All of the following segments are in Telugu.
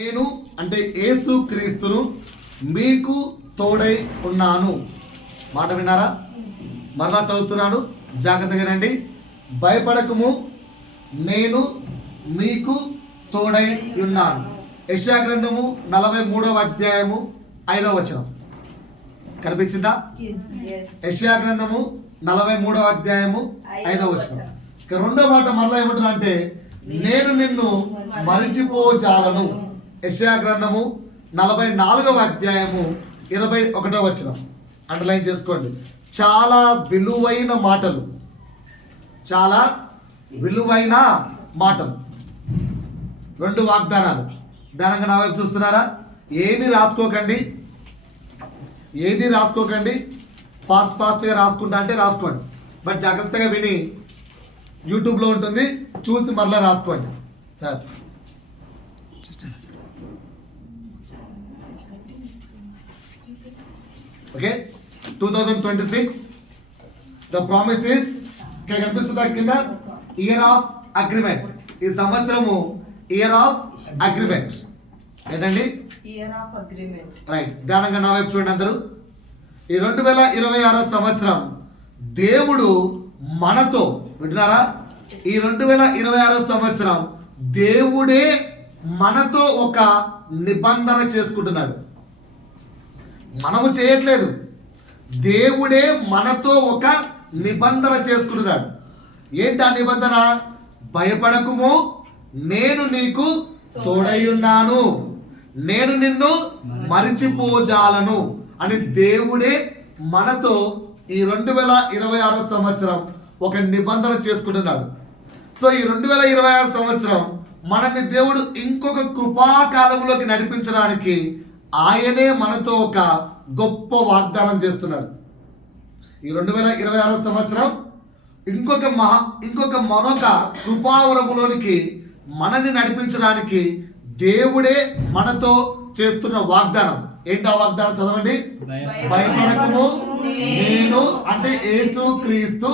నేను అంటే యేసు క్రీస్తును మీకు తోడై ఉన్నాను. మాట విన్నారా? మరలా చదువుతున్నాను, జాగ్రత్తగా రండి. భయపడకము, నేను మీకు తోడై ఉన్నాను. యెషయా గ్రంథము 43వ అధ్యాయము 5వ వచనం కనిపించిందా? యెషయా గ్రంథము 43వ అధ్యాయము 5వ వచనం. ఇక రెండో మాట మరలా ఏమంటున్నా అంటే, నేను నిన్ను మరిచిపోజాలను. యెషయా గ్రంథము 44వ అధ్యాయము 21వ వచనం అండర్లైన్ చేసుకోండి. చాలా విలువైన మాటలు, చాలా విలువైన మాటలు. రెండు వాగ్దానాలు. దానంగా నా వైపు చూస్తున్నారా? ఏది రాసుకోకండి. ఫాస్ట్గా రాసుకుంటా అంటే రాసుకోండి, బట్ జాగ్రత్తగా విని యూట్యూబ్లో ఉంటుంది, చూసి మరలా రాసుకోండి. Sir okay, 2026 the promise is, ఇక్కడ కనిపిస్తుందా కింద, ఇయర్ ఆఫ్ అగ్రిమెంట్. ఈ సంవత్సరము ఇయర్ ఆఫ్ అగ్రిమెంట్. ఏంటండి? Year of agreement. రైట్. ధ్యానంగా నా వైపు చూడండి అందరూ. ఈ 2026 సంవత్సరం దేవుడు మనతో, వింటున్నారా? ఈ 2026 సంవత్సరం దేవుడే మనతో ఒక నిబంధన చేసుకుంటున్నాడు. మనము చేయట్లేదు, దేవుడే మనతో ఒక నిబంధన చేసుకుంటున్నాడు. ఏంటి ఆ నిబంధన? భయపడకుము, నేను నీకు తోడై ఉన్నాను, నేను నిన్ను మరిచిపోజాలను అని దేవుడే మనతో ఈ 2026 సంవత్సరం ఒక నిబంధన చేసుకుంటున్నాడు. సో ఈ 2026 సంవత్సరం మనల్ని దేవుడు ఇంకొక కృపాకాలంలోకి నడిపించడానికి ఆయనే మనతో ఒక గొప్ప వాగ్దానం చేస్తున్నాడు. ఈ 2026 సంవత్సరం ఇంకొక మరొక కృపావరములోనికి మనల్ని నడిపించడానికి దేవుడే మనతో చేస్తున్న వాగ్దానం. ఏంటి ఆ వాగ్దానం? చదవండి. భయపడకము, నేను అంటే యేసు క్రీస్తు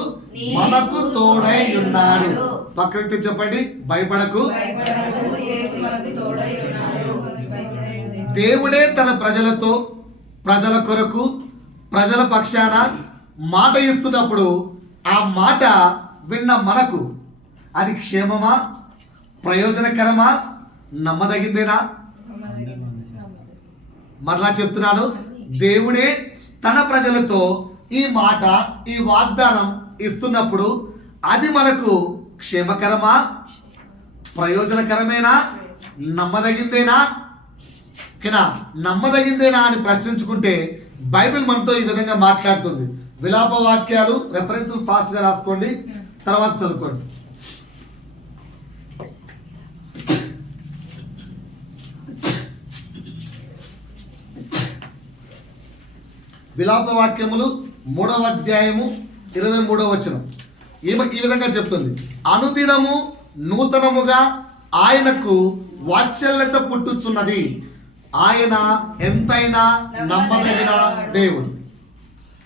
మనకు తోడై ఉన్నాడు. పక్కకి చెప్పండి, భయపడకు. దేవుడే తన ప్రజల కొరకు, ప్రజల పక్షాన మాట ఇస్తున్నప్పుడు ఆ మాట విన్న మనకు అది క్షేమమా, ప్రయోజనకరమా, నమ్మదగిందేనా? మరలా చెప్తున్నాను, దేవుడే తన ప్రజలతో ఈ మాట, ఈ వాగ్దానం ఇస్తున్నప్పుడు అది మనకు క్షేమకరమా, ప్రయోజనకరమేనా, నమ్మదగిందేనా? నమ్మదగిందేనా అని ప్రశ్నించుకుంటే బైబిల్ మనతో ఈ విధంగా మాట్లాడుతుంది. విలాప వాక్యాలు రెఫరెన్స్ ఫాస్ట్గా రాసుకోండి, తర్వాత చదువుకోండి. విలాప వాక్యములు 3వ అధ్యాయము 23వ వచనం ఈ విధంగా చెప్తుంది. అనుదినము నూతనముగా ఆయనకు వాత్సల్యత పుట్టుచున్నది, ఆయన ఎంతైనా నమ్మదగిన దేవుడు.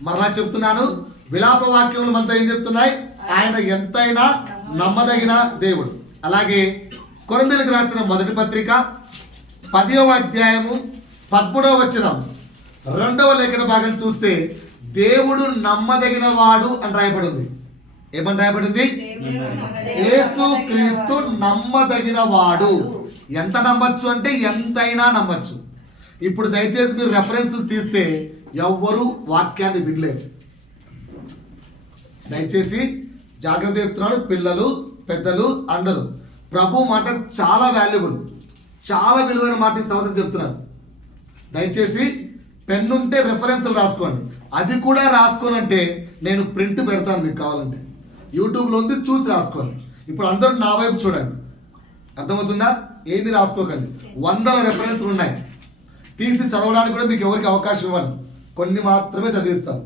మరలా చెప్తున్నాను, విలాప వాక్యములు మనతో ఏం చెప్తున్నాయి? ఆయన ఎంతైనా నమ్మదగిన దేవుడు. అలాగే కొరింథీయులకు రాసిన మొదటి పత్రిక 10వ అధ్యాయము 13వ వచనం 2వ లేఖన భాగం చూస్తే దేవుడు నమ్మదగిన వాడు అని రాయబడింది. ఏమని రాయబడింది? యేసు క్రీస్తు నమ్మదగిన వాడు. ఎంత నమ్మచ్చు అంటే ఎంతైనా నమ్మచ్చు. ఇప్పుడు దయచేసి మీరు రెఫరెన్స్లు తీస్తే ఎవ్వరూ వాక్యాన్ని వినలేరు. దయచేసి జాగ్రత్త చెప్తున్నాడు, పిల్లలు, పెద్దలు అందరూ. ప్రభు మాట చాలా వాల్యుబుల్, చాలా విలువైన మాట ఈ సంవత్సరం చెప్తున్నారు. దయచేసి పెన్ ఉంటే రెఫరెన్స్లు రాసుకోండి. అది కూడా రాసుకోనంటే నేను ప్రింట్ పెడతాను, మీకు కావాలంటే యూట్యూబ్లో ఉంది, చూసి రాసుకోండి. ఇప్పుడు అందరూ నా వైపు చూడండి, అర్థమవుతుందా? ఏమి రాసుకోకండి, 100 రెఫరెన్స్లు ఉన్నాయి. తీసి చదవడానికి కూడా మీకు ఎవరికి అవకాశం ఇవ్వను, కొన్ని మాత్రమే చదివిస్తాను.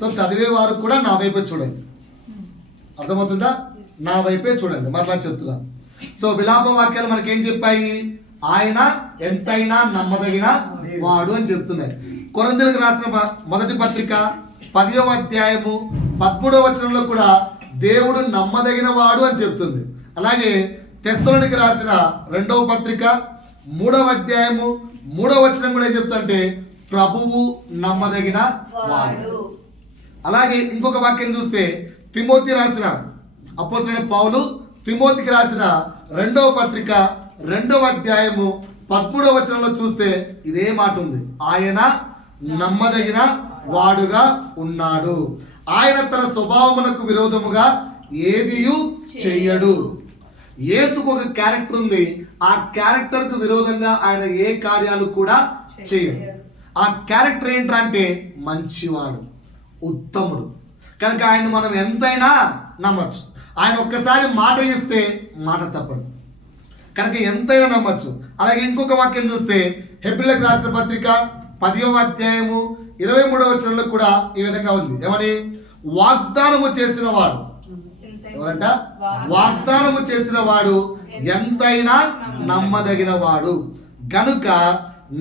సో చదివే వారు కూడా నా వైపే చూడండి, అర్థమవుతుందా? నా వైపే చూడండి. మరలా చెప్తున్నాను. సో విలాప వాక్యాలు మనకేం చెప్పాయి? ఆయన ఎంతైనా నమ్మదగిన వాడు అని చెప్తున్నాయి. కొరింథీయులకు రాసిన మొదటి పత్రిక 10వ అధ్యాయము 13వ వచనంలో కూడా దేవుడు నమ్మదగిన వాడు అని చెప్తుంది. అలాగే తెస్సలోనికి రాసిన 2వ పత్రిక 3వ అధ్యాయము 3వ వచనం కూడా ఏం చెప్తుంటే ప్రభువు నమ్మదగిన వాడు. అలాగే ఇంకొక వాక్యం చూస్తే తిమోతి రాసిన అపోస్తలుడైన పౌలు తిమోతికి రాసిన 2వ పత్రిక 2వ అధ్యాయము 13వ వచనంలో చూస్తే ఇదే మాట ఉంది. ఆయన నమ్మదగిన వాడుగా ఉన్నాడు, ఆయన తన స్వభావమునకు విరోధముగా ఏదియు చెయ్యడు. యేసుకు ఒక క్యారెక్టర్ ఉంది, ఆ క్యారెక్టర్ కు విరోధంగా ఆయన ఏ కార్యాలు కూడా చేయడు. ఆ క్యారెక్టర్ ఏంటంటే మంచివాడు, ఉత్తముడు. కనుక ఆయన మనం ఎంతైనా నమ్మచ్చు. ఆయన ఒక్కసారి మాట ఇస్తే మాట తప్పడు, కనుక ఎంతైనా నమ్మచ్చు. అలాగే ఇంకొక వాక్యం చూస్తే హెబ్రీయులకు రాసిన పత్రిక 10వ అధ్యాయము 23వ వచనంలో కూడా ఈ విధంగా ఉంది. ఏమని? వాగ్దానము చేసిన వాడు ఎవరంట? వాగ్దానము చేసిన వాడు ఎంతైనా నమ్మదగిన వాడు గనుక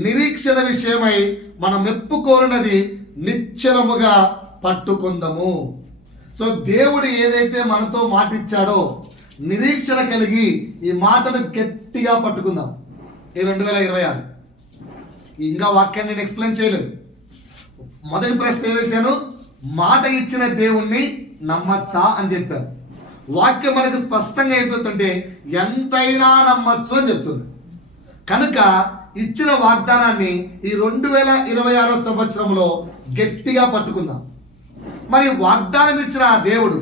నిరీక్షణ విషయమై మనం మెప్పుకోరున్నది నిశ్చలముగా పట్టుకుందాము. సో దేవుడు ఏదైతే మనతో మాట ఇచ్చాడో నిరీక్షణ కలిగి ఈ మాటను గట్టిగా పట్టుకుందాం. ఈ 2026 ఇంకా వాక్యాన్ని నేను ఎక్స్ప్లెయిన్ చేయలేదు. మొదటి ప్రశ్న ఏం వేశాను? మాట ఇచ్చిన దేవుణ్ణి నమ్మచ్చా అని చెప్పారు. వాక్యం మనకు స్పష్టంగా అయిపోతుంటే ఎంతైనా నమ్మచ్చు అని చెప్తుంది. కనుక ఇచ్చిన వాగ్దానాన్ని ఈ 2026 సంవత్సరంలో గట్టిగా పట్టుకుందాం. మరి వాగ్దానం ఇచ్చిన ఆ దేవుడు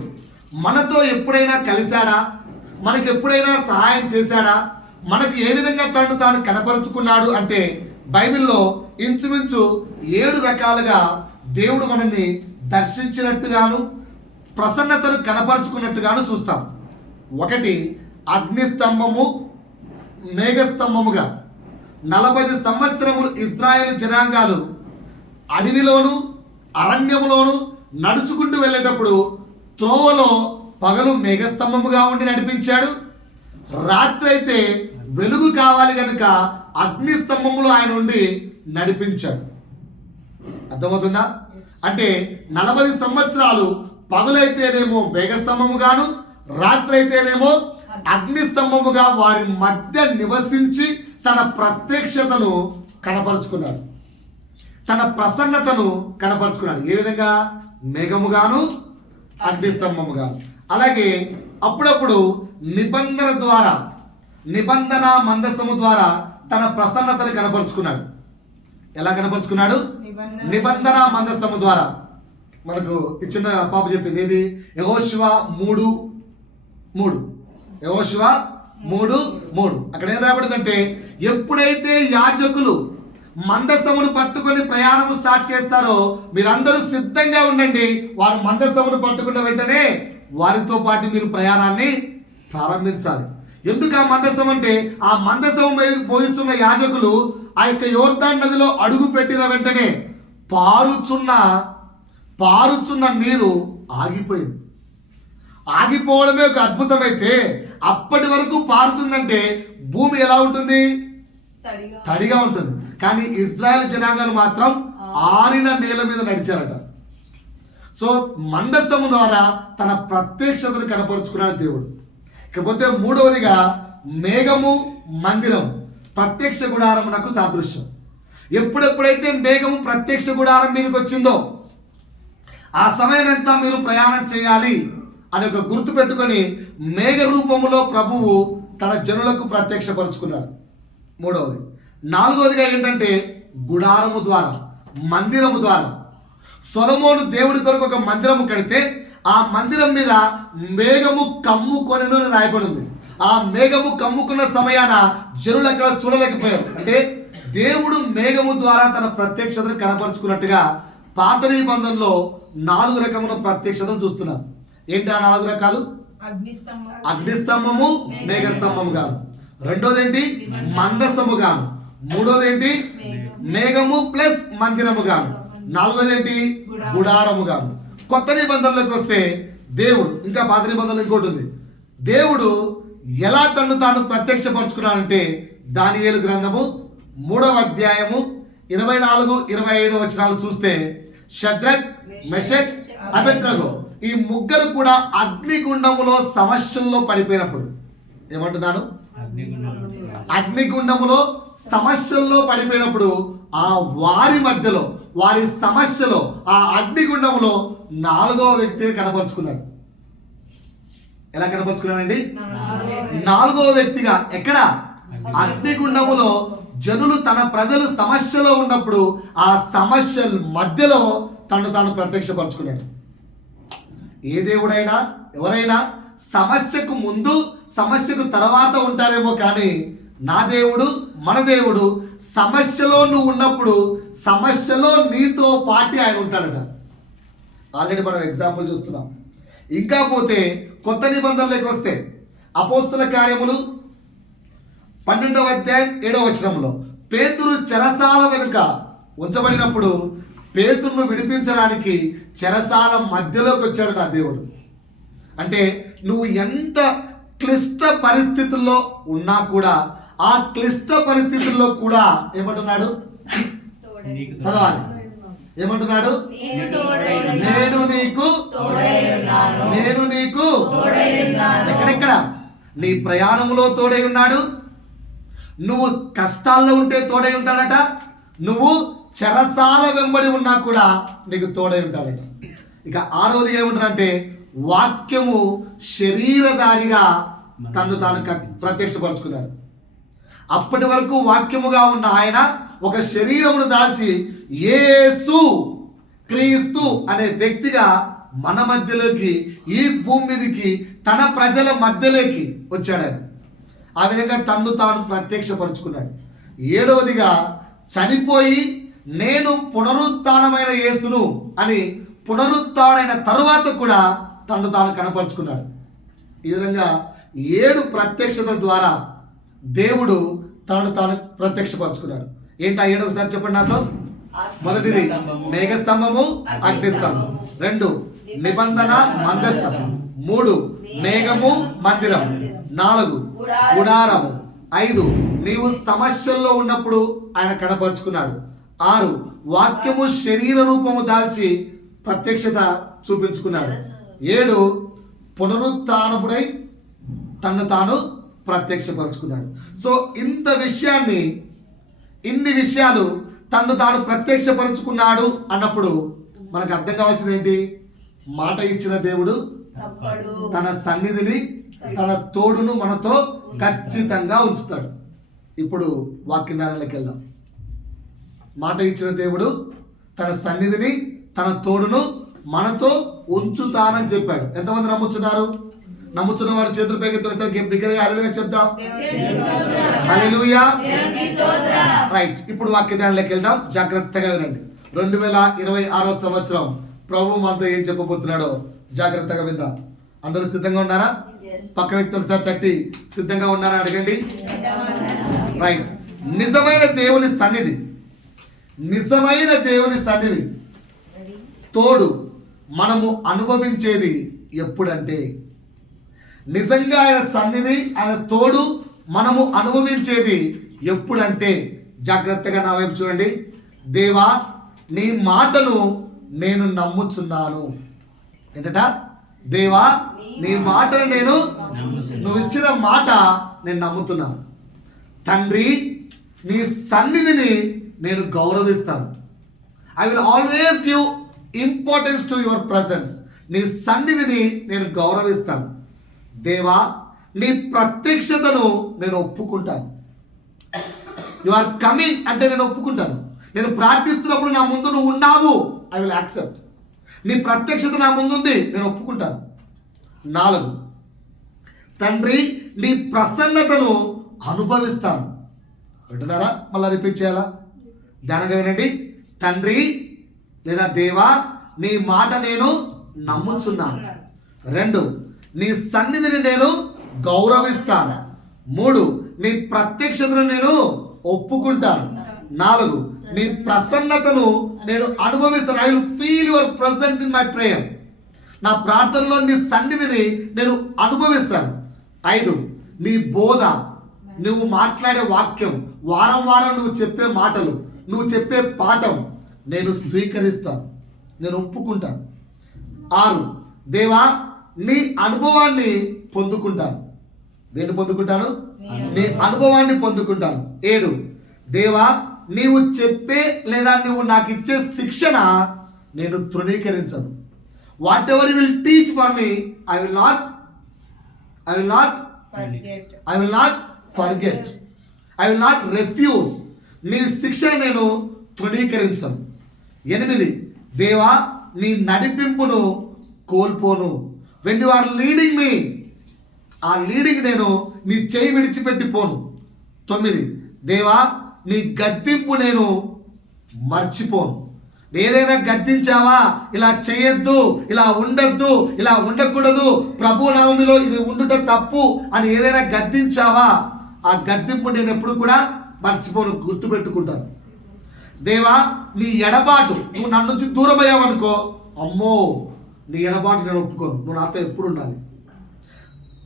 మనతో ఎప్పుడైనా కలిశాడా? మనకు ఎప్పుడైనా సహాయం చేశాడా? మనకు ఏ విధంగా తను తాను కనపరుచుకున్నాడు అంటే బైబిల్లో ఇంచుమించు 7 రకాలుగా దేవుడు మనల్ని దర్శించినట్టుగాను ప్రసన్నతను కనపరుచుకున్నట్టుగాను చూస్తాం. 1 అగ్నిస్తంభము మేఘస్తంభముగా 40 సంవత్సరములు ఇజ్రాయేలు జనాంగాలు అడవిలోను అరణ్యములోను నడుచుకుంటూ వెళ్ళేటప్పుడు త్రోవలో పగలు మేఘస్తంభముగా ఉండి నడిపించాడు, రాత్రి అయితే వెలుగు కావాలి కనుక అగ్నిస్తంభములో ఆయన ఉండి నడిపించాడు. అర్థమవుతుందా? అంటే 40 సంవత్సరాలు పగలైతేనేమో మేఘస్తంభముగాను రాత్రి అయితేనేమో అగ్నిస్తంభముగా వారి మధ్య నివసించి తన ప్రత్యక్షతను కనపరుచుకున్నాడు, తన ప్రసన్నతను కనపరుచుకున్నాడు. ఏ విధంగా? మేఘముగాను అగ్నిస్తంభముగాను. అలాగే అప్పుడప్పుడు నిబంధన ద్వారా, నిబంధన మందసము ద్వారా తన ప్రసన్నతను కనపరుచుకున్నాడు. ఎలా కనపరుచుకున్నాడు? నిబంధన మందసము ద్వారా. మనకు ఇచ్చిన పాప చెప్పింది ఏది? యెహోషువ 3:3. యెహోషువ 3:3 అక్కడ ఏం రాబడిందంటే ఎప్పుడైతే యాజకులు మందసమును పట్టుకొని ప్రయాణము స్టార్ట్ చేస్తారో మీరందరూ సిద్ధంగా ఉండండి. వారు మందసమును పట్టుకున్న వెంటనే వారితో పాటు మీరు ప్రయాణాన్ని ప్రారంభించాలి. ఎందుకు ఆ మందసం అంటే ఆ మందసం మోయించున్న యాజకులు ఆ యొక్క యోర్దాను నదిలో అడుగు పెట్టిన వెంటనే పారుచున్న నీరు ఆగిపోయింది. ఆగిపోవడమే ఒక అద్భుతమైతే అప్పటి వరకు పారుతుందంటే భూమి ఎలా ఉంటుంది? తడిగా ఉంటుంది. కానీ ఇజ్రాయెల్ జనాంగాలు మాత్రం ఆరిన నేల మీద నడిచారట. సో మందసము ద్వారా తన ప్రత్యక్షతను కనపరుచుకున్నాడు దేవుడు. ఇకపోతే 3వదిగా మేఘము మందిరం ప్రత్యక్ష గుడారమునకు సాదృశ్యం. ఎప్పుడెప్పుడైతే మేఘము ప్రత్యక్ష గుడారం మీదకి వచ్చిందో ఆ సమయం ఎంత మీరు ప్రయాణం చేయాలి అని ఒక గుర్తు పెట్టుకొని మేఘ రూపములో ప్రభువు తన జనులకు ప్రత్యక్షపరుచుకున్నాడు. 3వది. 4వదిగా ఏంటంటే గుడారము ద్వారా, మందిరము ద్వారా. సొలొమోను దేవుడి కొరకు ఒక మందిరము కడితే ఆ మందిరం మీద మేఘము కమ్ముకొనెను అని రాయబడింది. ఆ మేఘము కమ్ముకున్న సమయాన జనులు అక్కడ చూడలేకపోయారు. అంటే దేవుడు మేఘము ద్వారా తన ప్రత్యక్షతను కనపరుచుకున్నట్టుగా పాత నిబంధనలో 4 రకముల ప్రత్యక్షతను చూస్తున్నారు. ఏంటి ఆ 4 రకాలు? అగ్నిస్తంభము, మేఘస్తంభము గాను. 2వది ఏంటి? మందసము గాను. 3వది ఏంటి? మేఘము ప్లస్ మందిరము గాను. 4వది ఏంటి? గుడారము గాను. కొత్త నిబంధనలోకి వస్తే దేవుడు, ఇంకా పాత నిబంధనలు ఇంకోటి ఉంది. దేవుడు ఎలా తను తాను ప్రత్యక్షపరుచుకున్నాడంటే దానియేలు గ్రంథము 3వ అధ్యాయము 24-25 వచనాలు చూస్తే షద్రక్, మెషక్, అబేద్నెగో ఈ ముగ్గురు కూడా అగ్నిగుండములో సమస్యల్లో పడిపోయినప్పుడు ఏమంటున్నాను? అగ్నిగుండములో సమస్యల్లో పడిపోయినప్పుడు ఆ వారి మధ్యలో, వారి సమస్యలో, ఆ అగ్నిగుండంలో 4వ వ్యక్తిని కనపరుచుకున్నాడు. ఎలా కనపరుచుకున్నాడండి? 4వ వ్యక్తిగా. ఎక్కడ? అగ్నిగుండములో జనులు, తన ప్రజలు సమస్యలో ఉన్నప్పుడు ఆ సమస్యల మధ్యలో తను తాను ప్రత్యక్షపరచుకున్నాడు. ఏ దేవుడైనా, ఎవరైనా సమస్యకు ముందు, సమస్యకు తర్వాత ఉంటారేమో, కానీ నా దేవుడు, మన దేవుడు సమస్యలో నువ్వు ఉన్నప్పుడు సమస్యలో నీతో పాటు ఆయన ఉంటాడట. ఆల్రెడీ మనం ఎగ్జాంపుల్ చూస్తున్నాం. ఇంకా పోతే కొత్త నిబంధనలోకి వస్తే అపోస్తుల కార్యములు 12వ అధ్యాయం 7వ వచనంలో పేతురు చెరసాల వెనుక ఉంచబడినప్పుడు పేతురును విడిపించడానికి చెరసాల మధ్యలోకి వచ్చాడు నా దేవుడు. అంటే నువ్వు ఎంత క్లిష్ట పరిస్థితుల్లో ఉన్నా కూడా, ఆ క్లిష్ట పరిస్థితుల్లో కూడా ఏమంటున్నాడు? చదవాలి. ఏమంటున్నాడు? నేను నీకు ఎక్కడెక్కడ? నీ ప్రయాణంలో తోడై ఉన్నాడు. నువ్వు కష్టాల్లో ఉంటే తోడై ఉంటాడట. నువ్వు చెరసాల వెంబడి ఉన్నా కూడా నీకు తోడై ఉంటాడట. ఇక 6వది ఏమంటారంటే వాక్యము శరీరధారిగా తను తాను ప్రత్యక్షపరుచుకున్నాడు. అప్పటి వరకు వాక్యముగా ఉన్న ఆయన ఒక శరీరమును దాల్చి యేసు క్రీస్తు అనే వ్యక్తిగా మన మధ్యలోకి, ఈ భూమి మీదకి, తన ప్రజల మధ్యలోకి వచ్చాడు ఆయన. ఆ విధంగా తన్ను తాను ప్రత్యక్షపరుచుకున్నాడు. 7వదిగా చనిపోయి నేను పునరుత్థానమైన యేసును అని పునరుత్థానమైన తరువాత కూడా తన్ను తాను కనపరుచుకున్నాడు. ఈ విధంగా 7 ప్రత్యక్షత ద్వారా దేవుడు తనను తాను ప్రత్యక్షపరుచుకున్నాడు. ఏంటి ఆ 7? ఒకసారి చెప్పండి నాతో. మొదటిది మేఘస్తంభము, అగ్నిస్తంభం. 2 నిబంధన మందస్థం. 3 మేఘము, మందిరం. 4 గుడారము. 5 నీవు సమస్యల్లో ఉన్నప్పుడు ఆయన కనపరుచుకున్నాడు. 6 వాక్యము శరీర రూపము దాల్చి ప్రత్యక్షత చూపించుకున్నాడు. 7 పునరుత్థానపుడై తన్ను తాను ప్రత్యక్షపరుచుకున్నాడు. సో ఇన్ని విషయాలు తన్ను తాను ప్రత్యక్షపరుచుకున్నాడు అన్నప్పుడు మనకు అర్థం కావాల్సింది ఏంటి? మాట ఇచ్చిన దేవుడు తన సన్నిధిని, తన తోడును మనతో ఖచ్చితంగా ఉంచుతాడు. ఇప్పుడు వాక్యదానంలోకి వెళ్దాం. మాట ఇచ్చిన దేవుడు తన సన్నిధిని, తన తోడును మనతో ఉంచుతానని చెప్పాడు. ఎంతమంది నమ్ముచున్నారు? నమ్ముచున్న వారు చేతులు పైకి బిగ్గరగా హల్లెలూయా చెప్దాం. హల్లెలూయా. రైట్. ఇప్పుడు వాక్యదానంలోకి వెళ్దాం. జాగ్రత్తగా వినండి. 2026వ సంవత్సరం ప్రభు మనతో ఏం చెప్పబోతున్నాడో జాగ్రత్తగా విందాం. అందరూ సిద్ధంగా ఉన్నారా? పక్క వ్యక్తులు సార్ తట్టి సిద్ధంగా ఉన్నారా అడగండి. రైట్. నిజమైన దేవుని సన్నిధి తోడు మనము అనుభవించేది ఎప్పుడంటే, నిజంగా ఆయన సన్నిధి, ఆయన తోడు మనము అనుభవించేది ఎప్పుడంటే, జాగ్రత్తగా నా వైపు చూడండి. దేవా నీ మాటను నేను నమ్ముచున్నాను. ఏంటట? దేవా నీ మాటను నువ్వు ఇచ్చిన మాట నేను నమ్ముతున్నాను. తండ్రి నీ సన్నిధిని నేను గౌరవిస్తాను. I will always give importance to your presence. నీ సన్నిధిని నేను గౌరవిస్తాను. దేవా నీ ప్రత్యక్షతను నేను ఒప్పుకుంటాను. యు ఆర్ కమింగ్ అంటే నేను ఒప్పుకుంటాను. నేను ప్రార్థిస్తున్నప్పుడు నా ముందు నువ్వు ఉన్నావు. I will accept. నీ ప్రత్యక్షత నా ముందుంది, నేను ఒప్పుకుంటాను. 4 తండ్రి నీ ప్రసన్నతను అనుభవిస్తాను. వింటున్నారా? మళ్ళీ రిపీట్ చేయాలా? ధ్యానంగా వినండి. తండ్రి లేదా దేవా నీ మాట నేను నమ్ముచున్నాను. 2 నీ సన్నిధిని నేను గౌరవిస్తాను. 3 నీ ప్రత్యక్షతను నేను ఒప్పుకుంటాను. 4 నీ ప్రసన్నతను నేను అనుభవిస్తాను. I will feel your presence in my prayer. నా ప్రార్థనలో నీ సన్నిధిని నేను అనుభవిస్తాను. 5 నీ బోధ, నువ్వు మాట్లాడే వాక్యం, వారం వారం నువ్వు చెప్పే మాటలు, నువ్వు చెప్పే పాఠం నేను స్వీకరిస్తాను, నేను ఒప్పుకుంటాను. 6 దేవా నీ అనుభవాన్ని పొందుకుంటాను. దేన్ని పొందుకుంటాను? నీ అనుభవాన్ని పొందుకుంటాను. 7, దేవా నీవు చెప్పే లేదా నువ్వు నాకు ఇచ్చే శిక్షణ నేను తృణీకరించను. Whatever will teach for me I will not forget, I will not refuse. నీ శిక్షణ నేను తృణీకరించను. 8, దేవా నీ నడిపింపును కోల్పోను. When you are leading me, ఆ లీడింగ్ నేను నీ చేయి విడిచిపెట్టిపోను. 9, దేవా నీ గద్దింపు నేను మర్చిపోను. ఏదైనా గద్దించావా, ఇలా చేయొద్దు, ఇలా ఉండొద్దు, ఇలా ఉండకూడదు, ప్రభు నామములో ఇది ఉండుట తప్పు అని ఏదైనా గద్దించావా, ఆ గద్దింపు నేను ఎప్పుడు కూడా మర్చిపోను, గుర్తుపెట్టుకుంటాను. దేవా నీ ఎడబాటు, నువ్వు నన్ను నుంచి దూరం అయ్యావనుకో, అమ్మో నీ ఎడబాటు నేను ఒప్పుకోను, నువ్వు నాతో ఎప్పుడు ఉండాలి.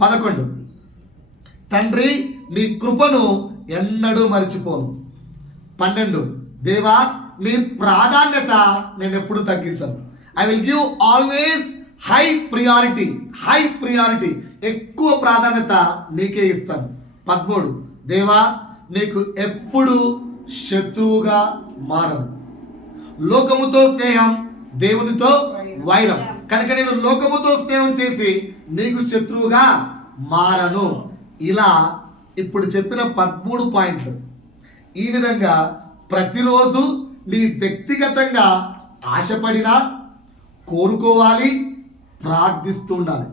11, తండ్రి నీ కృపను ఎన్నడూ మర్చిపోను. 12, దేవా నీ ప్రాధాన్యత నేను ఎప్పుడు తగ్గించను. I will give always high priority, ఎక్కువ ప్రాధాన్యత నీకే ఇస్తాను. 13, దేవా నీకు ఎప్పుడు శత్రువుగా మారను. లోకముతో స్నేహం, దేవునితో వైరం. కనుక నేను లోకముతో స్నేహం చేసి నీకు శత్రువుగా మారను. ఇలా ఇప్పుడు చెప్పిన 13 పాయింట్లు ఈ విధంగా ప్రతిరోజు నీ వ్యక్తిగతంగా ఆశపడినా కోరుకోవాలి, ప్రార్థిస్తూ ఉండాలి.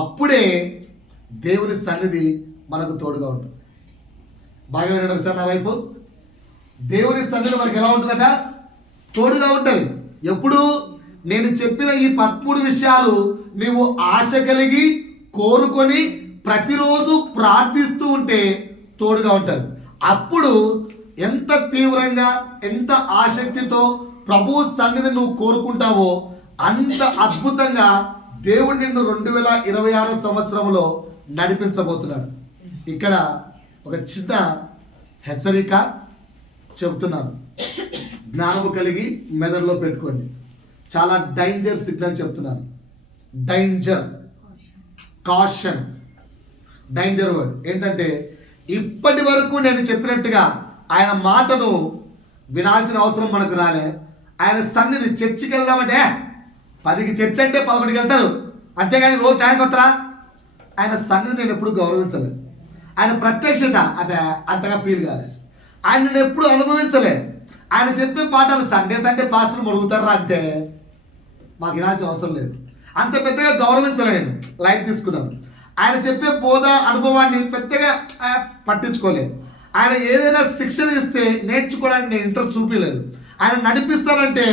అప్పుడే దేవుని సన్నిధి మనకు తోడుగా ఉంటుంది. బాగా వినండి ఒకసారి నా వైపు. దేవుని సన్నిధి మనకు ఎలా ఉంటుందట? తోడుగా ఉంటుంది. ఎప్పుడు? నేను చెప్పిన ఈ 13 విషయాలు నీవు ఆశ కలిగి కోరుకొని ప్రతిరోజు ప్రార్థిస్తూ ఉంటే తోడుగా ఉంటుంది. అప్పుడు ఎంత తీవ్రంగా, ఎంత ఆసక్తితో ప్రభు సన్నిధి నువ్వు కోరుకుంటావో అంత అద్భుతంగా దేవుడు నిన్ను 2026 సంవత్సరంలో నడిపించబోతున్నాడు. ఇక్కడ ఒక చిన్న హెచ్చరిక చెబుతున్నాను, జ్ఞానము కలిగి మెదడులో పెట్టుకోండి. చాలా డేంజర్ సిగ్నల్ చెప్తున్నాను. Caution, danger word. ఏంటంటే ఇప్పటి వరకు నేను చెప్పినట్టుగా ఆయన మాటను వినాల్సిన అవసరం మనకు రాలే. ఆయన సన్నిధి, చర్చికి వెళ్దామంటే 10కి చర్చ్ అంటే 11కి వెళ్తారు, అంతేగాని రోజు టైంకి వస్తారా? ఆయన సన్నిధి నేను ఎప్పుడు గౌరవించలేదు. ఆయన ప్రత్యక్షత అదే అంతగా ఫీల్ కాలేదు. ఆయన నేను ఎప్పుడు అనుభవించలేదు. ఆయన చెప్పే పాటలు సండే పాస్టర్లు మొరుగుతారా అంతే, మాకు వినాల్సిన అవసరం లేదు. అంత పెద్దగా గౌరవించలే, నేను లైట్ తీసుకున్నాను. ఆయన చెప్పే బోధ అనుభవాన్ని పెద్దగా పట్టించుకోలేదు. ఆయన ఏదైనా శిక్షణ ఇస్తే నేర్చుకోవడానికి నేను ఇంట్రెస్ట్ చూపించలేదు. ఆయన నడిపిస్తానంటే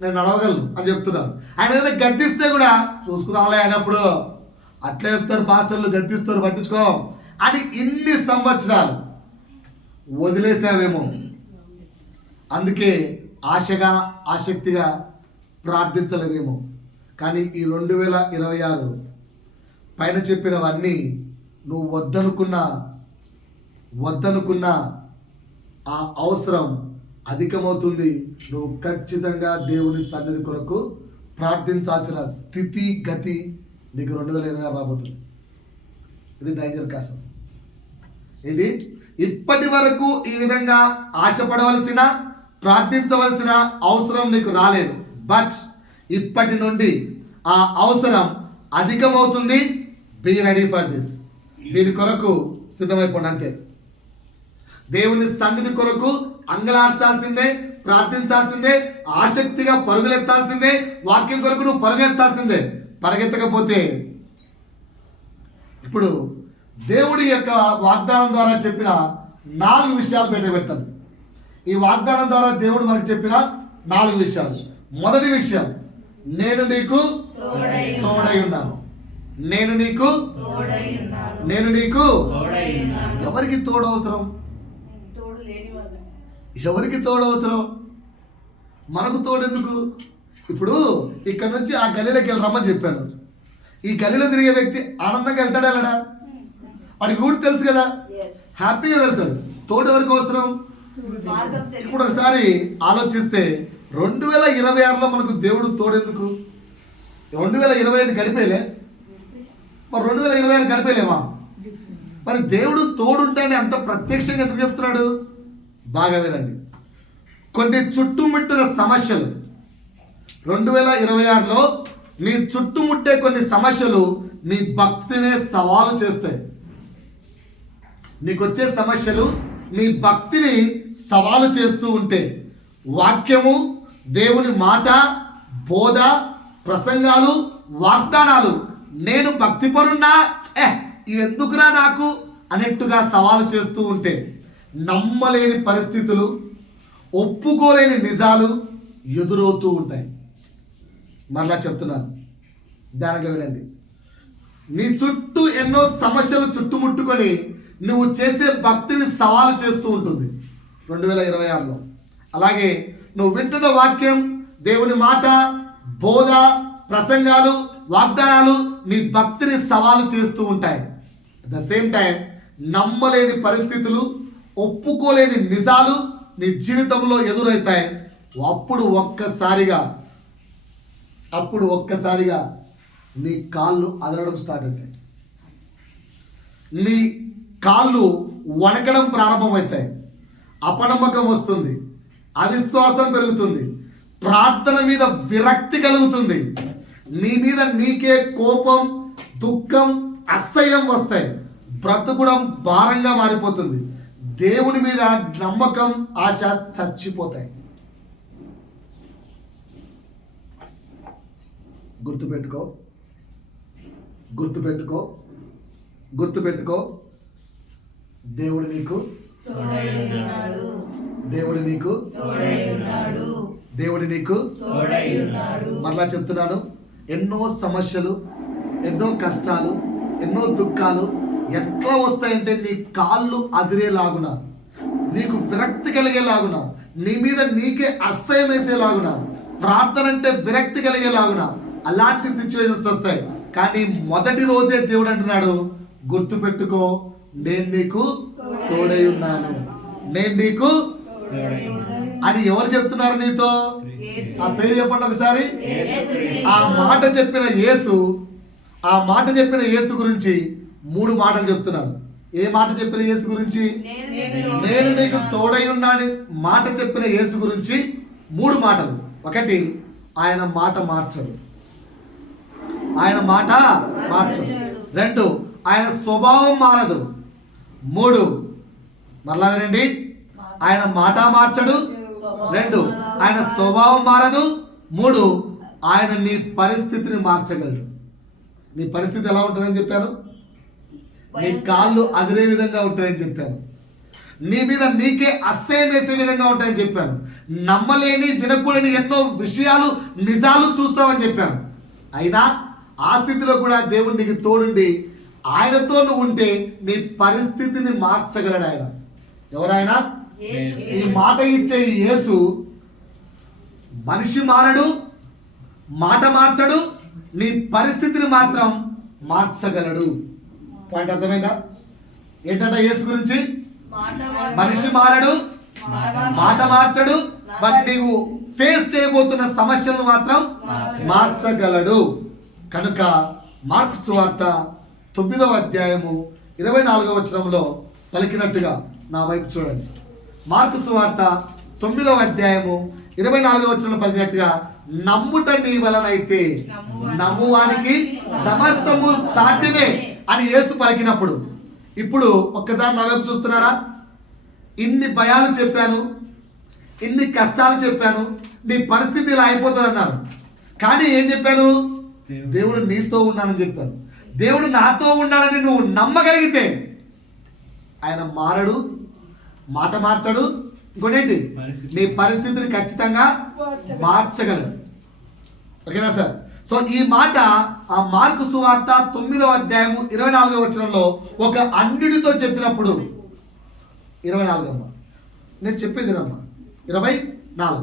నేను నడవగలను అని చెప్తున్నాను. ఆయన ఏదైనా గద్దిస్తే కూడా చూసుకుందాంలే అయినప్పుడు, అట్లే చెప్తారు పాస్టర్లు, గద్దిస్తారు పట్టించుకో అని ఇన్ని సంవత్సరాలు వదిలేసావేమో. అందుకే ఆశగా ఆసక్తిగా ప్రార్థించలేదేమో. కానీ ఈ 2026 పైన చెప్పినవన్నీ నువ్వు వద్దనుకున్న ఆ అవసరం అధికమవుతుంది. నువ్వు ఖచ్చితంగా దేవుని సన్నిధి కొరకు ప్రార్థించాల్సిన స్థితి గతి నీకు 2026 రాబోతుంది. ఇది డేంజర్ కాస్త. ఏంటి? ఇప్పటి వరకు ఈ విధంగా ఆశపడవలసిన, ప్రార్థించవలసిన అవసరం నీకు రాలేదు. బట్ ఇప్పటి నుండి ఆ అవసరం అధికమవుతుంది. Be ready for this. దీని కొరకు సిద్ధమైపోండి అంతే. దేవుని సన్నిధి కొరకు అంగలార్చాల్సిందే, ప్రార్థించాల్సిందే, ఆసక్తిగా పరుగులెత్తాల్సిందే. వాక్యం కొరకు నువ్వు పరుగులెత్తాల్సిందే. పరిగెత్తకపోతే ఇప్పుడు దేవుడి యొక్క వాగ్దానం ద్వారా చెప్పిన 4 విషయాలు పెట్టబెట్టాలి. ఈ వాగ్దానం ద్వారా దేవుడు మనకు చెప్పిన 4 విషయాలు. మొదటి విషయం, నేను నీకు తోడై ఉన్నాను. నేను నీకు ఎవరికి తోడు అవసరం? ఎవరికి తోడు అవసరం? మనకు తోడు ఎందుకు? ఇప్పుడు ఇక్కడ నుంచి ఆ గలీలోకి వెళ్ళి రమ్మని చెప్పాను. ఈ గలీలో తిరిగే వ్యక్తి ఆనందంగా వెళ్తాడా వెళ్ళడా? వాడికి రూట్ తెలుసు కదా, హ్యాపీగా వెళ్తాడు. తోడు ఎవరికి అవసరం? ఇప్పుడు ఒకసారి ఆలోచిస్తే 2026లో మనకు దేవుడు తోడెందుకు? 2025 గడిపేలే, మరి 2026 గడిపేలేమా? మరి దేవుడు తోడుంటాడని అంత ప్రత్యక్షంగా ఎందుకు చెప్తున్నాడు? బాగా వినండి. కొన్ని చుట్టుముట్టిన సమస్యలు 2026లో నీ చుట్టుముట్టే కొన్ని సమస్యలు నీ భక్తినే సవాలు చేస్తాయి. నీకు వచ్చే సమస్యలు నీ భక్తిని సవాలు చేస్తూ ఉంటే, వాక్యము, దేవుని మాట, బోధ, ప్రసంగాలు, వాగ్దానాలు నేను భక్తిపరున్నా ఇవెందుకురా నాకు అన్నట్టుగా సవాలు చేస్తూ ఉంటే, నమ్మలేని పరిస్థితులు, ఒప్పుకోలేని నిజాలు ఎదురవుతూ ఉంటాయి. మరలా చెప్తున్నాను, దానిగా వినండి. నీ చుట్టూ ఎన్నో సమస్యలు చుట్టుముట్టుకొని నువ్వు చేసే భక్తిని సవాలు చేస్తూ ఉంటుంది 2026లో. అలాగే నువ్వు వింటున్న వాక్యం, దేవుని మాట, బోధ, ప్రసంగాలు, వాగ్దానాలు నీ భక్తిని సవాలు చేస్తూ ఉంటాయి. అట్ ద సేమ్ టైం నమ్మలేని పరిస్థితులు, ఒప్పుకోలేని నిజాలు నీ జీవితంలో ఎదురవుతాయి. అప్పుడు ఒక్కసారిగా నీ కాళ్ళు అదలడం స్టార్ట్ అవుతాయి. నీ కాళ్ళు వణకడం ప్రారంభమవుతాయి. అపనమ్మకం వస్తుంది, అవిశ్వాసం పెరుగుతుంది, ప్రార్థన మీద విరక్తి కలుగుతుంది, నీ మీద నీకే కోపం, దుఃఖం, అసహ్యం వస్తాయి. బ్రతుకుడం భారంగా మారిపోతుంది. దేవుని మీద నమ్మకం, ఆశ చచ్చిపోతాయి. గుర్తుపెట్టుకో. దేవుడు నీకు మరలా చెప్తున్నాను, ఎన్నో సమస్యలు, ఎన్నో కష్టాలు, ఎన్నో దుఃఖాలు ఎట్లా వస్తాయంటే నీ కాళ్ళు అదిరేలాగున, నీకు విరక్తి కలిగేలాగున, నీ మీద నీకే అసహ్యం వేసేలాగున, ప్రార్థన అంటే విరక్తి కలిగేలాగున అలాంటి సిచ్యువేషన్స్ వస్తాయి. కానీ మొదటి రోజే దేవుడు అంటున్నాడు, గుర్తుపెట్టుకో, నేను నీకు తోడై ఉన్నాను. అని ఎవరు చెప్తున్నారు నీతో? ఆ పేరు చెప్పండి ఒకసారి. ఆ మాట చెప్పిన యేసు గురించి 3 మాటలు చెప్తున్నాను. ఏ మాట చెప్పిన యేసు గురించి? నేను నీకు తోడై ఉన్నాను మాట చెప్పిన యేసు గురించి 3 మాటలు. 1, ఆయన మాట మార్చడు. 2, ఆయన స్వభావం మారదు. 3, మరలా వినండి, ఆయన మాట మార్చడు. 2, ఆయన స్వభావం మారదు. 3, ఆయన నీ పరిస్థితిని మార్చగలడు. నీ పరిస్థితి ఎలా ఉంటుందని చెప్పాను? నీ కాళ్ళు అదిరే విధంగా ఉంటాయని చెప్పాను. నీ మీద నీకే అసహ్యం వేసే విధంగా ఉంటాయని చెప్పాను. నమ్మలేని, వినకూడని ఎన్నో విషయాలు, నిజాలు చూస్తామని చెప్పాను. అయినా ఆ స్థితిలో కూడా దేవుడు నీకు తోడుండి, ఆయనతో నువ్వు ఉంటే నీ పరిస్థితిని మార్చగలడు. ఆయన ఎవరైనా ఈ మాట ఇచ్చే యేసు మనిషి మారడు, మాట మార్చడు, నీ పరిస్థితిని మాత్రం మార్చగలడు. పాయింట్ అర్థమైందా? ఏంటంటే యేసు గురించి మనిషి మారడు, మాట మార్చడు, బట్ నీవు ఫేస్ చేయబోతున్న సమస్యలను మాత్రం మార్చగలడు. కనుక మార్కు సువార్త 9వ అధ్యాయము 24వ వచనంలో పలికినట్టుగా నా వైపు చూడండి. మార్కు సువార్త 9వ అధ్యాయము 24వ వచనంలో పలికినట్టుగా, నమ్ముట నీ వలనైతే నమ్మువానికి సమస్తము సాధ్యమే అని యేసు పలికినప్పుడు, ఇప్పుడు ఒక్కసారి నా వైపు చూస్తున్నారా? ఇన్ని భయాలు చెప్పాను, ఇన్ని కష్టాలు చెప్పాను, నీ పరిస్థితి ఇలా అయిపోతుంది అన్నాను. కానీ ఏం చెప్పాను? దేవుడు నీతో ఉన్నానని చెప్పాను. దేవుడు నాతో ఉన్నాడని నువ్వు నమ్మగలిగితే ఆయన మారడు, మాట మార్చడు, ఇంకోటి నీ పరిస్థితిని ఖచ్చితంగా మార్చగలడు. ఓకేనా సార్? సో ఈ మాట ఆ మార్కు సువార్త 9వ అధ్యాయము 24వ వచనంలో ఒక అన్యుడితో చెప్పినప్పుడు, 24 నేను చెప్పేది అమ్మా 24,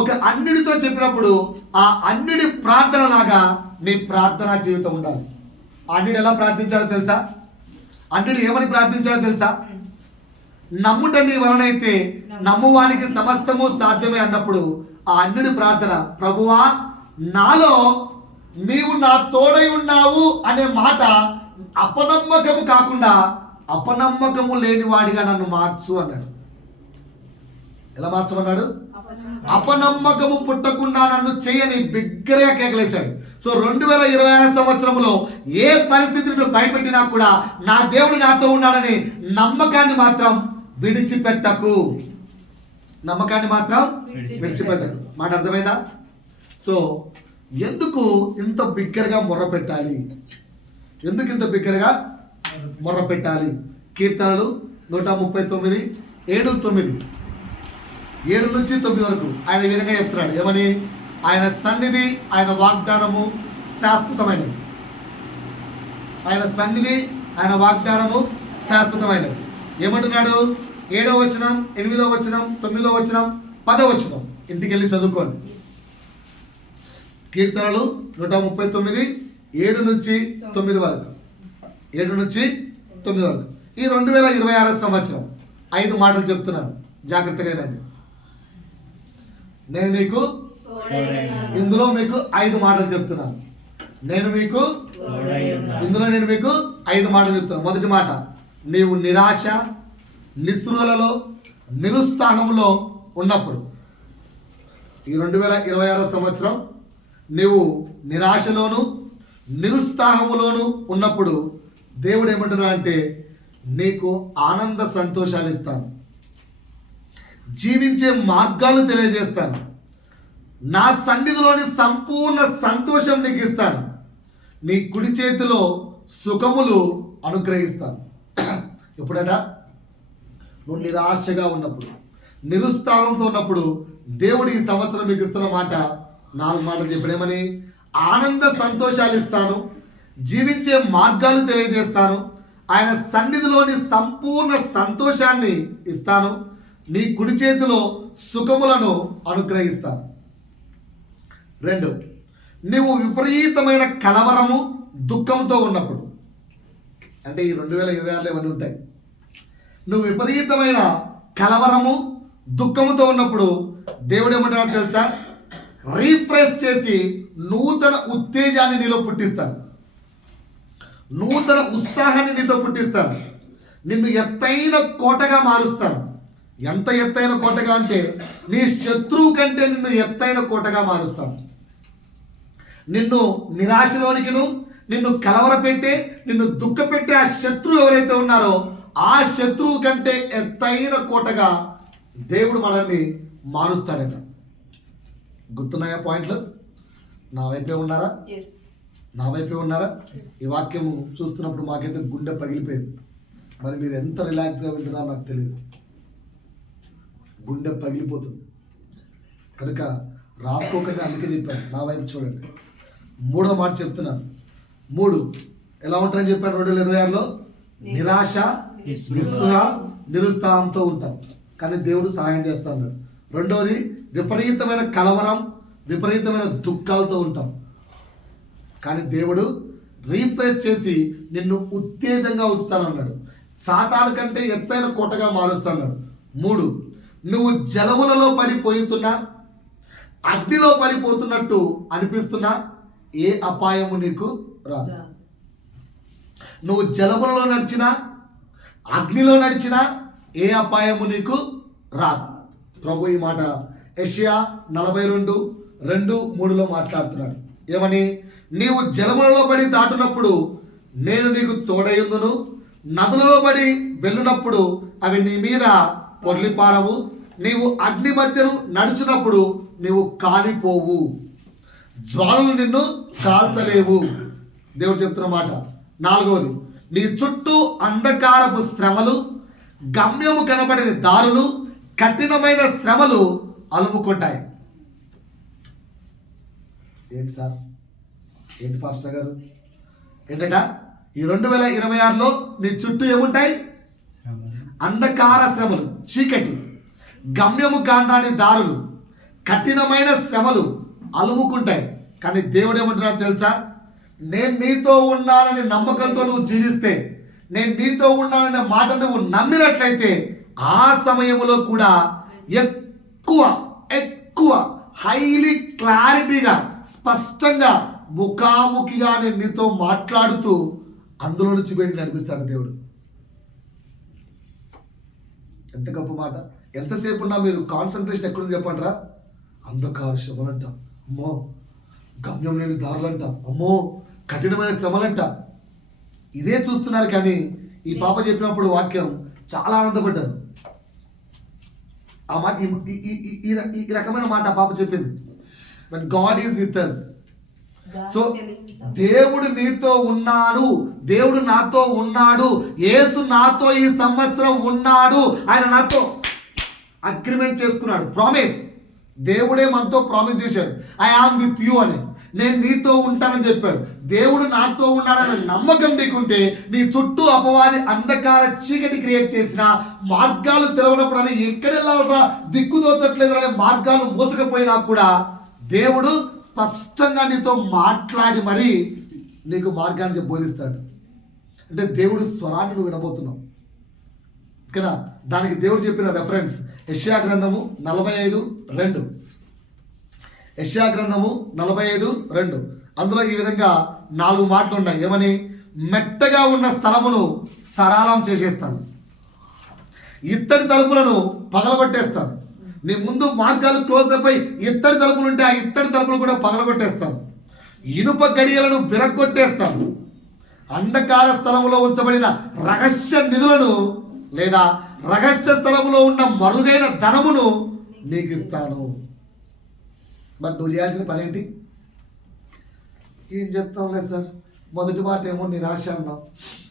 ఒక అన్యుడితో చెప్పినప్పుడు ఆ అన్యుడి ప్రార్థన లాగా నీ ప్రార్థనా జీవితం ఉండాలి. అన్యుడు ఎలా ప్రార్థించాడో తెలుసా? అన్యుడు ఏమని ప్రార్థించాడో తెలుసా? నమ్ముట నీ వలనైతే నమ్మువానికి సమస్తము సాధ్యమే అన్నప్పుడు ఆ అన్యుడి ప్రార్థన, ప్రభువా నాలో నీవు నా తోడై ఉన్నావు అనే మాట అపనమ్మకము కాకుండా అపనమ్మకము లేని వాడిగా నన్ను మార్చు అన్నాడు. ఎలా మార్చమన్నాడు? అపనమ్మకము పుట్టకుండా నన్ను చేయని బిగ్గరగా కేకలేశాడు. సో 2026 సంవత్సరంలో ఏ పరిస్థితిని భయపెట్టినా కూడా నా దేవుడు నాతో ఉన్నాడని నమ్మకాన్ని మాత్రం విడిచిపెట్టకు. నమ్మకాన్ని మాత్రం విడిచిపెట్టకు. మాట అర్థమైందా? సో ఎందుకు ఇంత బిగ్గరగా మొర్ర పెట్టాలి? ఎందుకు ఇంత బిగ్గరగా మొర్ర పెట్టాలి? కీర్తనలు 139 7 నుంచి 9 వరకు ఆయన ఈ విధంగా చెప్తున్నాడు. ఏమని? ఆయన సన్నిధి, ఆయన వాగ్దానము శాశ్వతమైనది. ఆయన సన్నిధి, ఆయన వాగ్దానము శాశ్వతమైనది. ఏమంటున్నాడు? 7వ వచనం, 8వ వచనం, 9వ వచనం, 10వ వచనం ఇంటికి వెళ్ళి చదువుకోండి. కీర్తనలు 139 7 నుంచి 9 వరకు. 7 నుంచి 9 వరకు. ఈ 2026 సంవత్సరం 5 మాటలు చెప్తున్నాను, జాగ్రత్తగా వినండి. నేను మీకు ఇందులో మీకు 5 మాటలు చెప్తున్నాను. నేను మీకు ఇందులో నేను మీకు 5 మాటలు చెప్తున్నాను. మొదటి మాట, నీవు నిరాశ, నిస్పృహలలో, నిరుత్సాహంలో ఉన్నప్పుడు. ఈ 2026 సంవత్సరం నీవు నిరాశలోను నిరుత్సాహములోను ఉన్నప్పుడు దేవుడు ఏమంటున్నా అంటే నీకు ఆనంద సంతోషాలు ఇస్తాను, జీవించే మార్గాలు తెలియజేస్తాను, నా సన్నిధిలోని సంపూర్ణ సంతోషం నీకు ఇస్తాను, నీ కుడి చేతిలో సుఖములు అనుగ్రహిస్తాను. ఎప్పుడట? నువ్వు నిరాశగా ఉన్నప్పుడు, నిరుత్సాహంతో ఉన్నప్పుడు దేవుడు ఈ సంవత్సరం మీకు ఇస్తున్న మాట 4 మాటలు చెప్పడేమని? ఆనంద సంతోషాలు ఇస్తాను, జీవించే మార్గాలు తెలియజేస్తాను, ఆయన సన్నిధిలోని సంపూర్ణ సంతోషాన్ని ఇస్తాను, నీ కుడి చేతిలో సుఖములను అనుగ్రహిస్తాను. 2, నీవు విపరీతమైన కలవరము, దుఃఖంతో ఉన్నప్పుడు. అంటే ఈ 2026లో ఇవన్నీ ఉంటాయి. నువ్వు విపరీతమైన కలవరము, దుఃఖముతో ఉన్నప్పుడు దేవుడు ఏమంటాడో తెలుసా? రీఫ్రెష్ చేసి నూతన ఉత్తేజాన్ని నీలో పుట్టిస్తాను, నూతన ఉత్సాహాన్ని నీతో పుట్టిస్తాను, నిన్ను ఎత్తైన కోటగా మారుస్తాను. ఎంత ఎత్తైన కోటగా అంటే నీ శత్రువు కంటే నిన్ను ఎత్తైన కోటగా మారుస్తాను. నిన్ను నిరాశలోనికిను, నిన్ను కలవరపెట్టే, నిన్ను దుఃఖపెట్టే ఆ శత్రువు ఎవరైతే ఉన్నారో ఆ శత్రువు కంటే ఎత్తైన కోటగా దేవుడు మనల్ని మారుస్తాడట. గుర్తున్నాయా పాయింట్లు? నా వైపే ఉన్నారా? నా వైపే ఉన్నారా? ఈ వాక్యము చూస్తున్నప్పుడు మాకైతే గుండె పగిలిపోయింది. మరి మీరు ఎంత రిలాక్స్గా వింటున్నారో నాకు తెలియదు. గుండె పగిలిపోతుంది కనుక రాసుకోకండి, అందుకే చెప్పాను. నా వైపు చూడండి. 3వ మాట చెప్తున్నాను. 3 ఎలా ఉంటారని చెప్పాను? 2026లో నిరాశ, నిస్పృహ, నిరుత్సాహంతో ఉంటాం, కానీ దేవుడు సహాయం చేస్తాడు. 2వది విపరీతమైన కలవరం, విపరీతమైన దుఃఖాలతో ఉంటాం, కానీ దేవుడు రీఫ్రెష్ చేసి నిన్ను ఉత్తేజంగా ఉంచుతానన్నాడు. సాతాను కంటే ఎత్తైన కోటగా మారుస్తాడు. 3, నువ్వు జలములలో పడిపోతున్నా, అగ్నిలో పడిపోతున్నట్టు అనిపిస్తున్నా ఏ అపాయము నీకు రాదు. నువ్వు జలములలో నడిచినా, అగ్నిలో నడిచినా ఏ అపాయము నీకు రాదు. ప్రభు ఈ మాట యెషయా 42:2-3లో మాట్లాడుతున్నాడు. ఏమని? నీవు జలములలో పడి దాటునప్పుడు నేను నీకు తోడయుందును, నదులలో పడి వెళ్ళినప్పుడు అవి నీ మీద పొర్లిపారవు, నీవు అగ్ని మధ్యను నడిచినప్పుడు నీవు కాలిపోవు, జ్వాలలు నిన్ను కాల్చలేవు. దేవుడు చెప్తున్న మాట. 4వది, నీ చుట్టూ అంధకారపు శ్రమలు, గమ్యము కనబడని దారులు, కఠినమైన శ్రమలు అలుముకుంటాయి. ఏంటి సార్? ఏంటి పాస్టర్ గారు? ఏంటట? ఈ 2026లో నీ చుట్టూ ఏముంటాయి? అంధకార శ్రమలు, చీకటి, గమ్యము కాండాని దారులు, కఠినమైన శ్రమలు అలుముకుంటాయి. కానీ దేవుడు ఏమంటున్నాడు తెలుసా? నేను నీతో ఉన్నానని నమ్మకంతో నువ్వు జీవిస్తే, నేను నీతో ఉన్నాననే మాట నువ్వు నమ్మినట్లయితే ఆ సమయంలో కూడా ఎక్కువ హైలీ క్లారిటీగా, స్పష్టంగా, ముఖాముఖిగా నేను నీతో మాట్లాడుతూ అందులో నుంచి బయటికి నడిపిస్తాడు దేవుడు. ఎంత గొప్ప మాట. ఎంతసేపు ఉన్నా మీరు కాన్సన్ట్రేషన్ ఎక్కడుంది చెప్పండిరా. అంధకార శ్రమలంట, అమ్మో గమ్యం లేని దారులంట, అమ్మో కఠినమైన శ్రమలంట, ఇదే చూస్తున్నారు. కానీ ఈ పాప చెప్పినప్పుడు వాక్యం చాలా ఆనందపడ్డాను. ఆ మాట ఈ రకమైన మాట ఆ పాప చెప్పింది. But God is with us. So దేవుడు నీతో ఉన్నాడు, దేవుడు నాతో ఉన్నాడు, యేసు నాతో ఈ సంవత్సరం ఉన్నాడు. ఆయన నాతో అగ్రిమెంట్ చేసుకున్నాడు, ప్రామిస్. దేవుడే మనతో ప్రామిస్ చేశాడు, ఐ ఆమ్ విత్ యూ అని. నేను నీతో ఉంటానని చెప్పాడు. దేవుడు నాతో ఉన్నాడన్న నమ్మకం నీకుంటే నీ చుట్టూ అపవాది అంధకార చీకటి క్రియేట్ చేసిన మార్గాలు తెరవనప్పుడు అని ఎక్కడెళ్ళా దిక్కుదోచట్లేదు అనే మార్గాలు మోసకపోయినా కూడా దేవుడు స్పష్టంగా నీతో మాట్లాడి మరి నీకు మార్గాన్ని బోధిస్తాడు. అంటే దేవుడు స్వరాన్ని నువ్వు వినబోతున్నావు కదా. దానికి దేవుడు చెప్పిన రెఫరెన్స్ యెషయా గ్రంథము 45:2. యెషయా గ్రంథము 45:2. అందులో ఈ విధంగా 4 మాటలు ఉన్నాయి. ఏమని? మెట్టగా ఉన్న స్థలమును సరళం చేసేస్తాను, ఇత్తడి తలుపులను పగలగొట్టేస్తాను. నీ ముందు మార్గాలు క్లోజ్ అయిపోయి ఇత్తడి తలుపులు ఉంటే ఆ ఇత్తడి తలుపులు కూడా పగలగొట్టేస్తాను. ఇనుప గడియలను విరగొట్టేస్తాను. అంధకార స్థలంలో ఉంచబడిన రహస్య నిధులను లేదా రహస్య స్థలంలో ఉన్న మరుగైన ధనమును నీకు ఇస్తాను. మరి నువ్వు చేయాల్సిన పని ఏంటి? ఏం చెప్తాంలే సార్, మొదటి మాట ఏమో నిరాశ అన్నాం,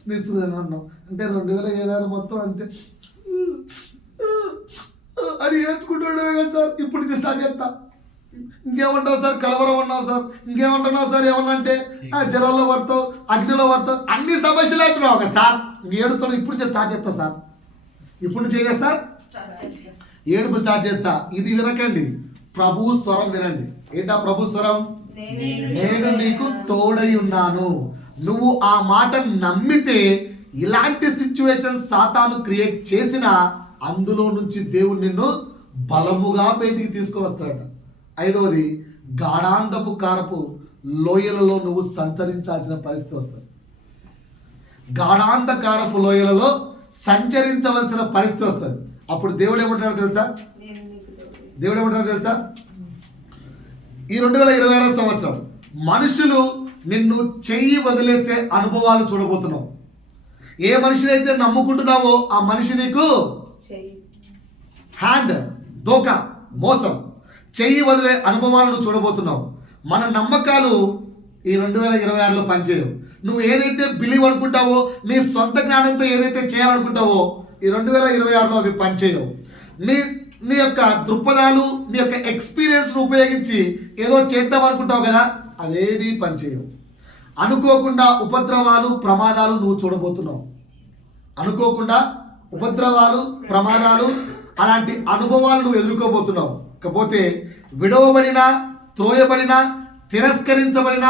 నిస్పృహ అన్నాం, అంటే 2026 మొత్తం అంతే అని ఏడ్చుకుంటాడే కదా సార్. ఇప్పుడు ఇది స్టార్ట్ చేస్తా. ఇంకేమంటావు సార్? కలవరం అన్నావు సార్, ఇంకేమంటున్నావు సార్? ఏమన్నా అంటే జలాల్లో పడతావు, అగ్నిలో పడతావు, అన్ని సమస్యలు అంటున్నావు కదా సార్. ఇంక ఏడుస్తాను, ఇప్పుడు స్టార్ట్ చేస్తా సార్. ఇప్పుడు నుంచి చేస్తా, ఏడుపు స్టార్ట్ చేస్తా. ఇది వినకండి, ప్రభు స్వరం వినండి. ఏంటా ప్రభు స్వరం? నేను నీకు తోడై ఉన్నాను. నువ్వు ఆ మాట నమ్మితే ఇలాంటి సిచ్యువేషన్ సాతాను క్రియేట్ చేసిన అందులో నుంచి దేవుడు నిన్ను బలముగా బయటికి తీసుకొని వస్తాడట. 5వది, గాఢాంధపు కారపు లోయలలో నువ్వు సంచరించాల్సిన పరిస్థితి వస్తుంది. గాఢాంధకారపు లోయలలో సంచరించవలసిన పరిస్థితి వస్తుంది. అప్పుడు దేవుడు ఏమంటాడో తెలుసా? దేవుడు ఏమంటాడో తెలుసా? ఈ 2026 సంవత్సరం మనుషులు నిన్ను చెయ్యి వదిలేసే అనుభవాలు చూడబోతున్నావు. ఏ మనిషినైతే నమ్ముకుంటున్నావో ఆ మనిషి నీకు హ్యాండ్, దోక, మోసం, చెయ్యి వదిలే అనుభవాలను చూడబోతున్నావు. మన నమ్మకాలు ఈ 2026లో పనిచేయవు. నువ్వు ఏదైతే బిలీవ్ అనుకుంటావో, నీ సొంత జ్ఞానంతో ఏదైతే చేయాలనుకుంటావో ఈ 2026లో అవి పనిచేయవు. నీ యొక్క దృక్పథాలు, నీ యొక్క ఎక్స్పీరియన్స్ ఉపయోగించి ఏదో చేద్దాం అనుకుంటావు కదా, అవేవి పనిచేయవు. అనుకోకుండా ఉపద్రవాలు, ప్రమాదాలు నువ్వు చూడబోతున్నావు. అనుకోకుండా ఉపద్రవాలు, ప్రమాదాలు, అలాంటి అనుభవాలు నువ్వు ఎదుర్కోబోతున్నావు. కాకపోతే విడవబడిన, త్రోయబడిన, తిరస్కరించబడిన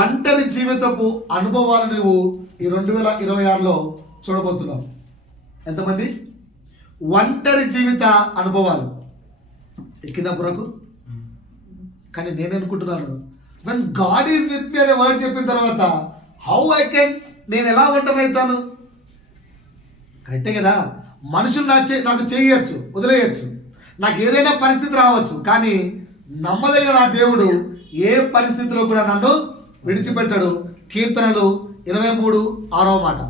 ఒంటరి జీవితపు అనుభవాలు నువ్వు ఈ 2026లో చూడబోతున్నావు. ఎంతమంది? ఒంటరి జీవిత అనుభవాలు ఎక్కినప్పుడుకు. కానీ నేను అనుకుంటున్నాను, when God is with me అనే వర్డ్ చెప్పిన తర్వాత నేను ఎలా ఒంటరి అవుతాను? కరెక్టే కదా. మనుషులు నాకు చేయొచ్చు, వదిలేయచ్చు, నాకు ఏదైనా పరిస్థితి రావచ్చు, కానీ నమ్మదగిన నా దేవుడు ఏ పరిస్థితిలో కూడా నన్ను విడిచిపెట్టాడు. కీర్తనలు 23:6 మాట,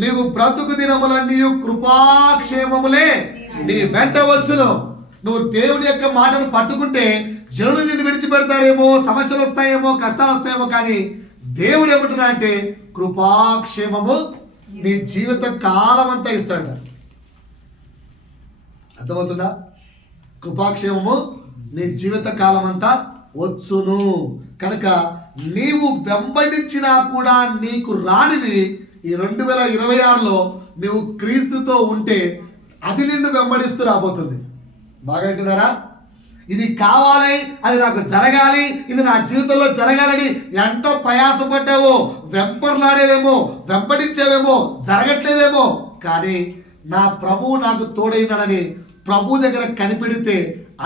నీవు బ్రతుకు దినములన్నీ కృపాక్షేమములే నీ వెంట వచ్చును. నువ్వు దేవుడి యొక్క మాటను పట్టుకుంటే జనులు నిన్ను విడిచిపెడతారేమో, సమస్యలు వస్తాయేమో, కష్టాలు వస్తాయేమో, కానీ దేవుడు ఏమంటున్నా అంటే కృపాక్షేమము నీ జీవిత కాలం అంతా ఇస్తాడు. అర్థమవుతుందా? కృపాక్షేమము నీ జీవిత కాలం అంతా వచ్చును. కనుక నీవు వెంబడించినా కూడా నీకు రానిది ఈ 2026లో నువ్వు క్రీస్తుతో ఉంటే అది నిన్ను వెంబడిస్తూ రాబోతుంది. బాగా వింటున్నారా? ఇది కావాలి, అది నాకు జరగాలి, ఇది నా జీవితంలో జరగాలని ఎంత ప్రయాసపడ్డావో, వెంపర్లాడేవేమో, వెంబడించేవేమో, జరగట్లేదేమో, కానీ నా ప్రభువు నాకు తోడైనాడని ప్రభు దగ్గర కనిపెడితే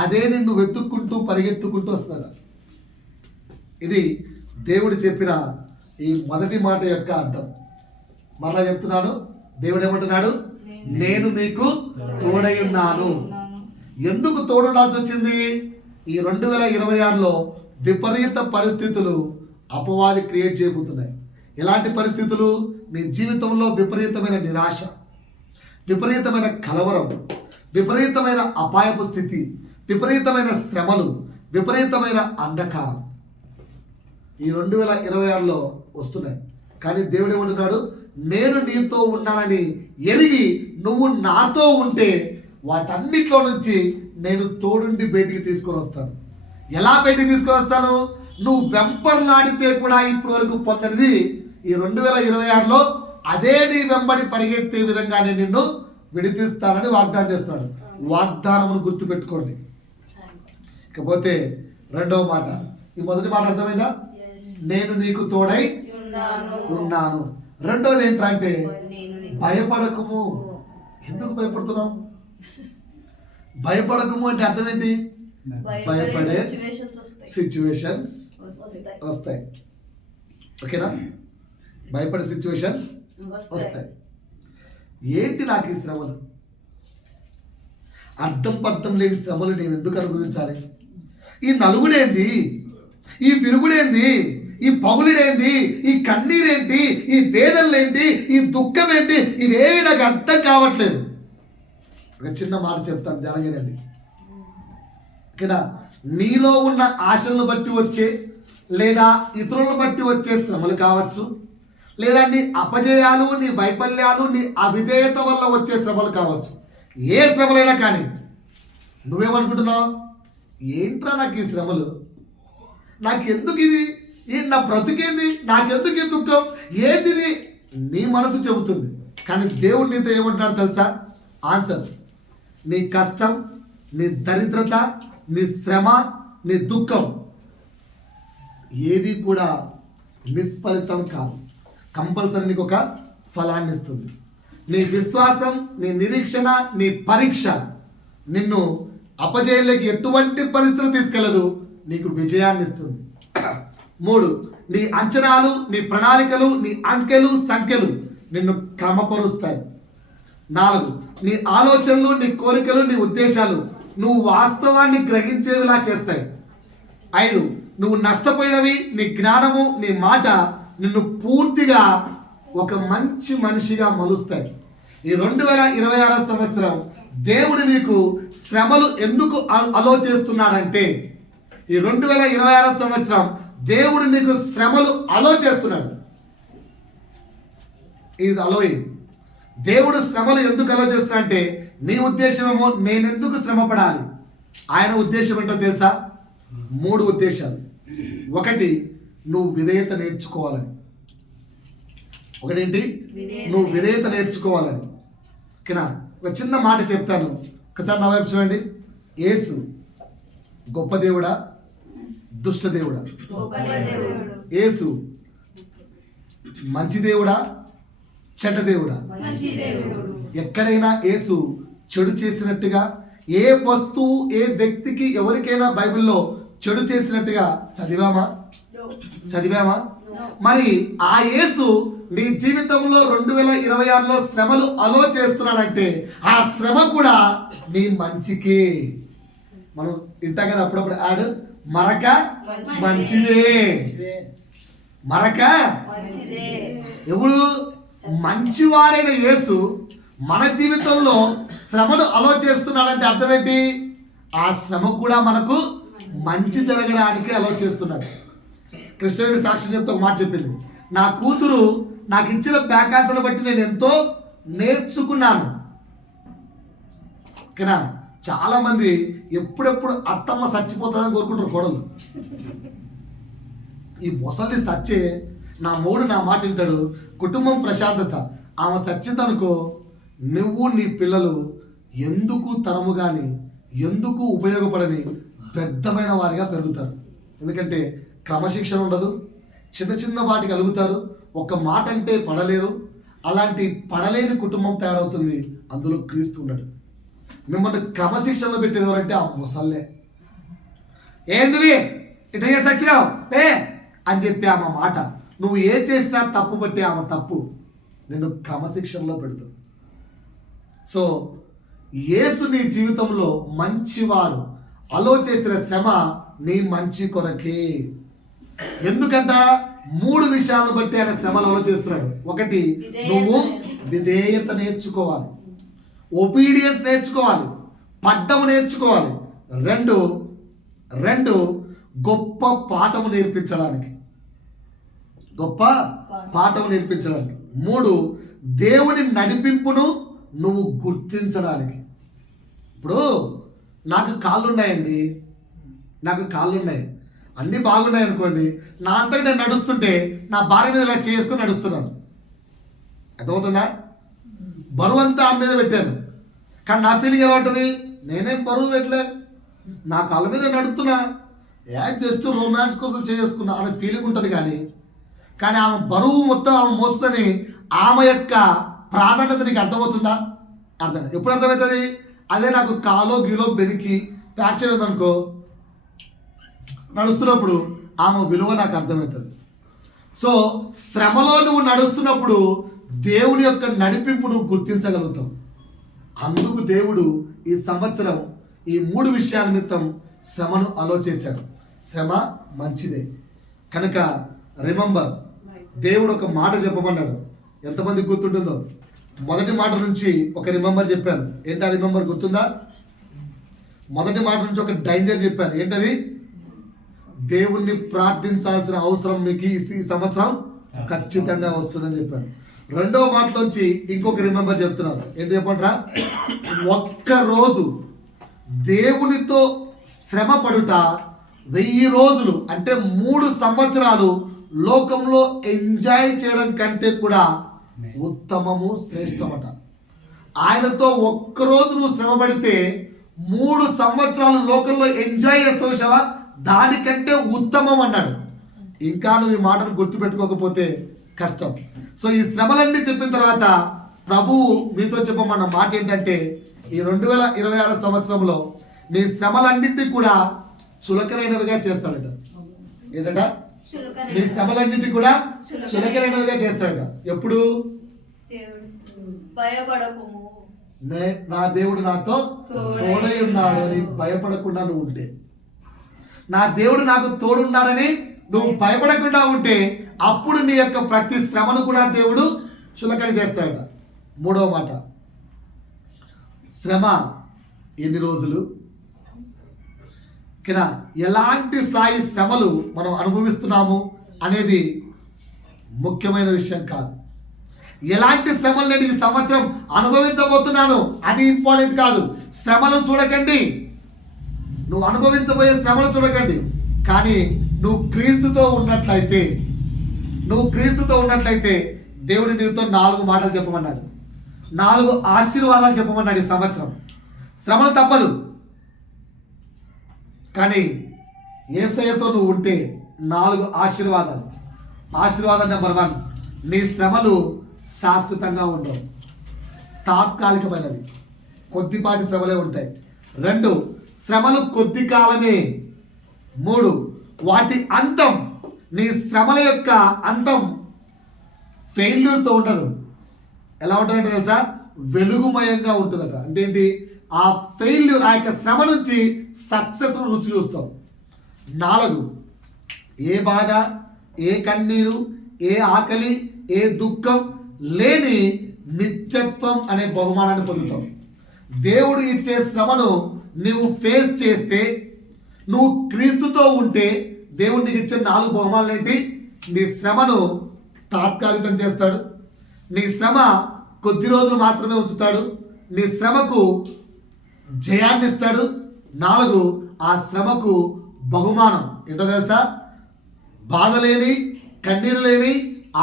అదే నిన్ను వెతుక్కుంటూ పరిగెత్తుకుంటూ వస్తాడు. ఇది దేవుడు చెప్పిన ఈ మొదటి మాట యొక్క అర్థం. మరలా చెప్తున్నాను, దేవుడు ఏమంటున్నాడు? నేను మీకు తోడై ఉన్నాను. ఎందుకు తోడుండాల్సి వచ్చింది? ఈ 2026లో విపరీత పరిస్థితులు అపవాది క్రియేట్ చేయబోతున్నాయి. ఎలాంటి పరిస్థితులు? నీ జీవితంలో విపరీతమైన నిరాశ, విపరీతమైన కలవరం, విపరీతమైన అపాయపు స్థితి, విపరీతమైన శ్రమలు, విపరీతమైన అంధకారం ఈ 2026లో వస్తున్నాయి. కానీ దేవుడు ఏమంటున్నాడు? నేను నీతో ఉన్నానని ఎరిగి నువ్వు నాతో ఉంటే వాటన్నిటిలో నుంచి నేను తోడుండి బయటికి తీసుకొని వస్తాను. ఎలా బయటికి తీసుకొని వస్తాను? నువ్వు వెంపర్లాడితే కూడా ఇప్పటి వరకు పొందనిది ఈ 2026లో అదే నీ వెంబడి పరిగెత్తే విధంగా నేను నిన్ను విడిపిస్తానని వాగ్దానం చేస్తున్నాడు. వాగ్దానమును గుర్తుపెట్టుకోండి. ఇకపోతే రెండవ మాట, ఈ మొదటి మాట అర్థమైందా? నేను నీకు తోడై ఉన్నాను. రెండవది ఏంటంటే భయపడకము. ఎందుకు భయపడుతున్నాం? భయపడకము అంటే అర్థం ఏంటి? భయపడే సిచ్యువేషన్స్ వస్తాయి. ఓకేనా? భయపడే సిచ్యువేషన్స్ వస్తాయి. ఏంటి నాకు ఈ శ్రమలు? అర్థం లేని శ్రమలు నేను ఎందుకు అనుభవించాలి? ఈ నలుగుడేంది? ఈ విరుగుడేంది? ఈ పగులుడేంది? ఈ కన్నీరేంటి? ఈ వేదనలేంటి? ఈ దుఃఖం ఏంటి? ఇవేవి నాకు అర్థం కావట్లేదు. ఒక చిన్న మాట చెప్తాను, ధ్యానంగానండి. ఓకేనా? నీలో ఉన్న ఆశలను బట్టి వచ్చే లేదా ఇతరులను బట్టి వచ్చే శ్రమలు కావచ్చు, లేదా నీ అపజయాలు, నీ వైఫల్యాలు, నీ అవిధేయత వల్ల వచ్చే శ్రమలు కావచ్చు. ఏ శ్రమలైనా కానీ నువ్వేమనుకుంటున్నావు? ఏంట్రా నాకు ఈ శ్రమలు? నాకెందుకు ఇది? నా బ్రతికేంది? నాకెందుకు ఈ దుఃఖం? ఏది? నీ మనసు చెబుతుంది. కానీ దేవుడు నీతో ఏమంటున్నాడు తెలుసా? ఆన్సర్స్. నీ కష్టం, నీ దరిద్రత, నీ శ్రమ, నీ దుఃఖం ఏది కూడా నిష్ఫలితం కాదు. కంపల్సరీ నీకు ఒక ఫలాన్ని ఇస్తుంది. నీ విశ్వాసం, నీ నిరీక్షణ, నీ పరీక్ష నిన్ను అపజయంలోకి ఎటువంటి పరిస్థితులు తీసుకెళ్ళదు, నీకు విజయాన్ని ఇస్తుంది. 3, నీ అంచనాలు, నీ ప్రణాళికలు, నీ అంకెలు సంఖ్యలు నిన్ను క్రమపరుస్తాయి. 4, నీ ఆలోచనలు, నీ కోరికలు, నీ ఉద్దేశాలు నువ్వు వాస్తవాన్ని గ్రహించేవిలా చేస్తాయి. 5, నువ్వు నష్టపోయినవి, నీ జ్ఞానము, నీ మాట నిన్ను పూర్తిగా ఒక మంచి మనిషిగా మలుస్తాయి. ఈ 2026 సంవత్సరం దేవుడు నీకు శ్రమలు ఎందుకు అలో చేస్తున్నాడంటే, ఈ 2026 సంవత్సరం దేవుడు నీకు శ్రమలు అలో చేస్తున్నాడు. Is allowing. దేవుడు శ్రమలు ఎందుకు అలో చేస్తున్నాడంటే, నీ ఉద్దేశమేమో నేనెందుకు శ్రమ పడాలి. ఆయన ఉద్దేశం ఏంటో తెలుసా? 3 ఉద్దేశాలు. 1, నువ్వు విధేయత నేర్చుకోవాలని. ఒకటేంటి? నువ్వు విధేయత నేర్చుకోవాలని. ఓకేనా? ఒక చిన్న మాట చెప్తాను, ఒకసారి నా వైపు చూడండి. యేసు గొప్ప దేవుడా, దుష్ట దేవుడా? యేసు మంచి దేవుడా, చెడ్డ దేవుడా? ఎక్కడైనా యేసు చెడు చేసినట్టుగా, ఏ వస్తువు, ఏ వ్యక్తికి, ఎవరికైనా బైబిల్లో చెడు చేసినట్టుగా చదివామా? మరి ఆ యేసు నీ జీవితంలో 2026లో శ్రమలు అలో చేస్తున్నాడంటే ఆ శ్రమ కూడా నీ మంచికే. మనం వింటాం కదా అప్పుడప్పుడు యాడ్, మరక మంచిదే, మరక. ఎవడు? మంచివాడైన యేసు మన జీవితంలో శ్రమను అలో చేస్తున్నాడంటే అర్థం ఏంటి? ఆ శ్రమ కూడా మనకు మంచి జరగడానికి అలో చేస్తున్నాడు. కృష్ణవేణి సాక్షి చెప్తే ఒక మాట చెప్పింది, నా కూతురు నాకు ఇచ్చిన బ్యాక్ ఆన్సర్ని బట్టి నేను ఎంతో నేర్చుకున్నాను. ఓకేనా? చాలా మంది ఎప్పుడెప్పుడు అత్తమ్మ చచ్చిపోతుందని కోరుకుంటారు కోడలు. ఈ మొసలి చచ్చే, నా మూడు నా మాట వింటాడు, కుటుంబం ప్రశాంతత. ఆమె చచ్చిందనుకో, నువ్వు నీ పిల్లలు ఎందుకు తరము కానీ ఎందుకు ఉపయోగపడని వ్యర్థమైన వారిగా పెరుగుతారు. ఎందుకంటే క్రమశిక్షణ ఉండదు, చిన్న చిన్న వాటికి అలుగుతారు, ఒక మాట అంటే పడలేరు. అలాంటి పడలేని కుటుంబం తయారవుతుంది. అందులో క్రీస్తు ఉన్నాడు. మిమ్మల్ని క్రమశిక్షణలో పెట్టేది ఎవరంటే ఆ ముసల్లే. ఏంది ఇట్లా చేసి వచ్చినావు అని చెప్పి ఆమె మాట, నువ్వు ఏ చేసినా తప్పు బట్టి ఆమె తప్పు నిన్ను క్రమశిక్షణలో పెడుతుంది. సో యేసు నీ జీవితంలో మంచివాడు, అలో చేసిన శ్రమ నీ మంచి కొరకే. ఎందుకంట 3 విషయాలను బట్టి ఆయన శ్రమలు అలో చేస్తున్నాడు. ఒకటి, నువ్వు విధేయత నేర్చుకోవాలి, ఒబీడియన్స్ నేర్చుకోవాలి, పడ్డము నేర్చుకోవాలి. రెండు గొప్ప పాఠము నేర్పించడానికి, గొప్ప పాఠము నేర్పించడానికి. 3 దేవుని నడిపింపును నువ్వు గుర్తించడానికి. ఇప్పుడు నాకు కాళ్ళు ఉన్నాయండి, అన్నీ బాగున్నాయి అనుకోండి, నా అంతగా నేను నడుస్తుంటే నా భార్య మీద ఇలా చేసుకుని నడుస్తున్నాను. అర్థమవుతుందా? బరువు అంతా ఆమె మీద పెట్టాను, కానీ నా ఫీలింగ్ ఎలా ఉంటుంది? నేనేం బరువు పెట్టలే, నా కాళ్ళ మీద నడుస్తున్నా, జస్ట్ రొమాన్స్ కోసం చేసుకున్నా అనే ఫీలింగ్ ఉంటుంది. కానీ ఆమె బరువు మొత్తం ఆమె మోస్తుందని ఆమె యొక్క ప్రాధాన్యత నీకు అర్థమవుతుందా? అర్థం. ఎప్పుడు అర్థమవుతుంది? అదే నాకు కాలో గీలో బెనికి ఫ్రాక్చర్ ఉందనుకో, నడుస్తున్నప్పుడు ఆమె విలువ నాకు అర్థమవుతుంది. సో శ్రమలో నువ్వు నడుస్తున్నప్పుడు దేవుని యొక్క నడిపింపు నువ్వు గుర్తించగలుగుతావు. అందుకు దేవుడు ఈ సంవత్సరం ఈ 3 విషయాల నిమిత్తం శ్రమను అలో చేశాడు. శ్రమ మంచిదే కనుక రిమెంబర్, దేవుడు ఒక మాట చెప్పమన్నాడు. ఎంతమంది గుర్తుంటుందో? మొదటి మాట నుంచి ఒక రిమెంబర్ చెప్పాను. ఏంటి ఆ రిమెంబర్ గుర్తుందా? మొదటి మాట నుంచి ఒక డేంజర్ చెప్పాను. ఏంటది? దేవుణ్ణి ప్రార్థించాల్సిన అవసరం మీకు ఈ సంవత్సరం ఖచ్చితంగా వస్తుందని చెప్పాను. రెండవ మాటలోంచి ఇంకొక రిమెంబర్ చెప్తున్నాను. ఏంటి చెప్పంటారా? ఒక్కరోజు దేవునితో శ్రమ పడుట 1000 రోజులు అంటే 3 సంవత్సరాలు లోకంలో ఎంజాయ్ చేయడం కంటే కూడా ఉత్తమము, శ్రేష్టమట. ఆయనతో ఒక్కరోజు నువ్వు శ్రమ పడితే 3 సంవత్సరాలు లోకంలో ఎంజాయ్ చేస్తావు శవా, దానికంటే ఉత్తమం అన్నాడు. ఇంకా నువ్వు ఈ మాటను గుర్తుపెట్టుకోకపోతే కష్టం. సో ఈ శ్రమలన్నీ చెప్పిన తర్వాత ప్రభువు మీతో చెప్పమన్న మాట ఏంటంటే, ఈ 2026 సంవత్సరంలో నీ శ్రమలన్నింటినీ కూడా చులకరైనవిగా చేస్తాడట. ఏంటట? నీ శ్రమలన్నింటినీ కూడా చులకరైనవిగా చేస్తాడట. ఎప్పుడు? భయపడకుము, నా దేవుడు నాతో తోడై ఉన్నాడు అని భయపడకుండా నువ్వు ఉంటే, నా దేవుడు నాకు తోడున్నాడని నువ్వు భయపడకుండా ఉంటే, అప్పుడు నీ యొక్క ప్రతి శ్రమను కూడా దేవుడు చులకన చేస్తాడట. 3వ మాట, శ్రమ ఎన్ని రోజులు, ఎలాంటి స్థాయి శ్రమలు మనం అనుభవిస్తున్నాము అనేది ముఖ్యమైన విషయం కాదు. ఎలాంటి శ్రమలు నేను ఈ సంవత్సరం అనుభవించబోతున్నాను అది ఇంపార్టెంట్ కాదు. శ్రమను చూడకండి, నువ్వు అనుభవించబోయే శ్రమను చూడకండి. కానీ నువ్వు క్రీస్తుతో ఉన్నట్లయితే దేవుడు నీతో 4 మాటలు చెప్పమన్నాడు, 4 ఆశీర్వాదాలు చెప్పమన్నాడు. ఈ సంవత్సరం శ్రమలు తప్పదు, కానీ యేసయ్యతో నువ్వు ఉంటే 4 ఆశీర్వాదాలు. ఆశీర్వాదం నెంబర్ 1, నీ శ్రమలు శాశ్వతంగా ఉండవు, తాత్కాలికమైనవి, కొద్దిపాటి శ్రమలే ఉంటాయి. 2, శ్రమలు కొద్ది కాలమే. 3, వాటి అంతం, నీ శ్రమల యొక్క అంతం ఫెయిల్యూర్తో ఉండదు. ఎలా ఉంటుందంటే తెలుసా? వెలుగుమయంగా ఉంటుందట. అంటే ఏంటి? ఆ ఫెయిల్యూర్, ఆ యొక్క శ్రమ నుంచి సక్సెస్ రుచి చూస్తావు. 4, ఏ బాధ, ఏ కన్నీరు, ఏ ఆకలి, ఏ దుఃఖం లేని నిత్యత్వం అనే బహుమానాన్ని పొందుతావు. దేవుడు ఇచ్చే శ్రమను నువ్వు ఫేస్ చేస్తే, నువ్వు క్రీస్తుతో ఉంటే, దేవుడు నీకు ఇచ్చే 4 బహుమానాలు ఏంటి? నీ శ్రమను తాత్కాలికం చేస్తాడు, నీ శ్రమ కొద్ది రోజులు మాత్రమే ఉంచుతాడు, నీ శ్రమకు జయాన్ని ఇస్తాడు. 4, ఆ శ్రమకు బహుమానం ఏంటో తెలుసా? బాధ లేని, కన్నీరు లేని,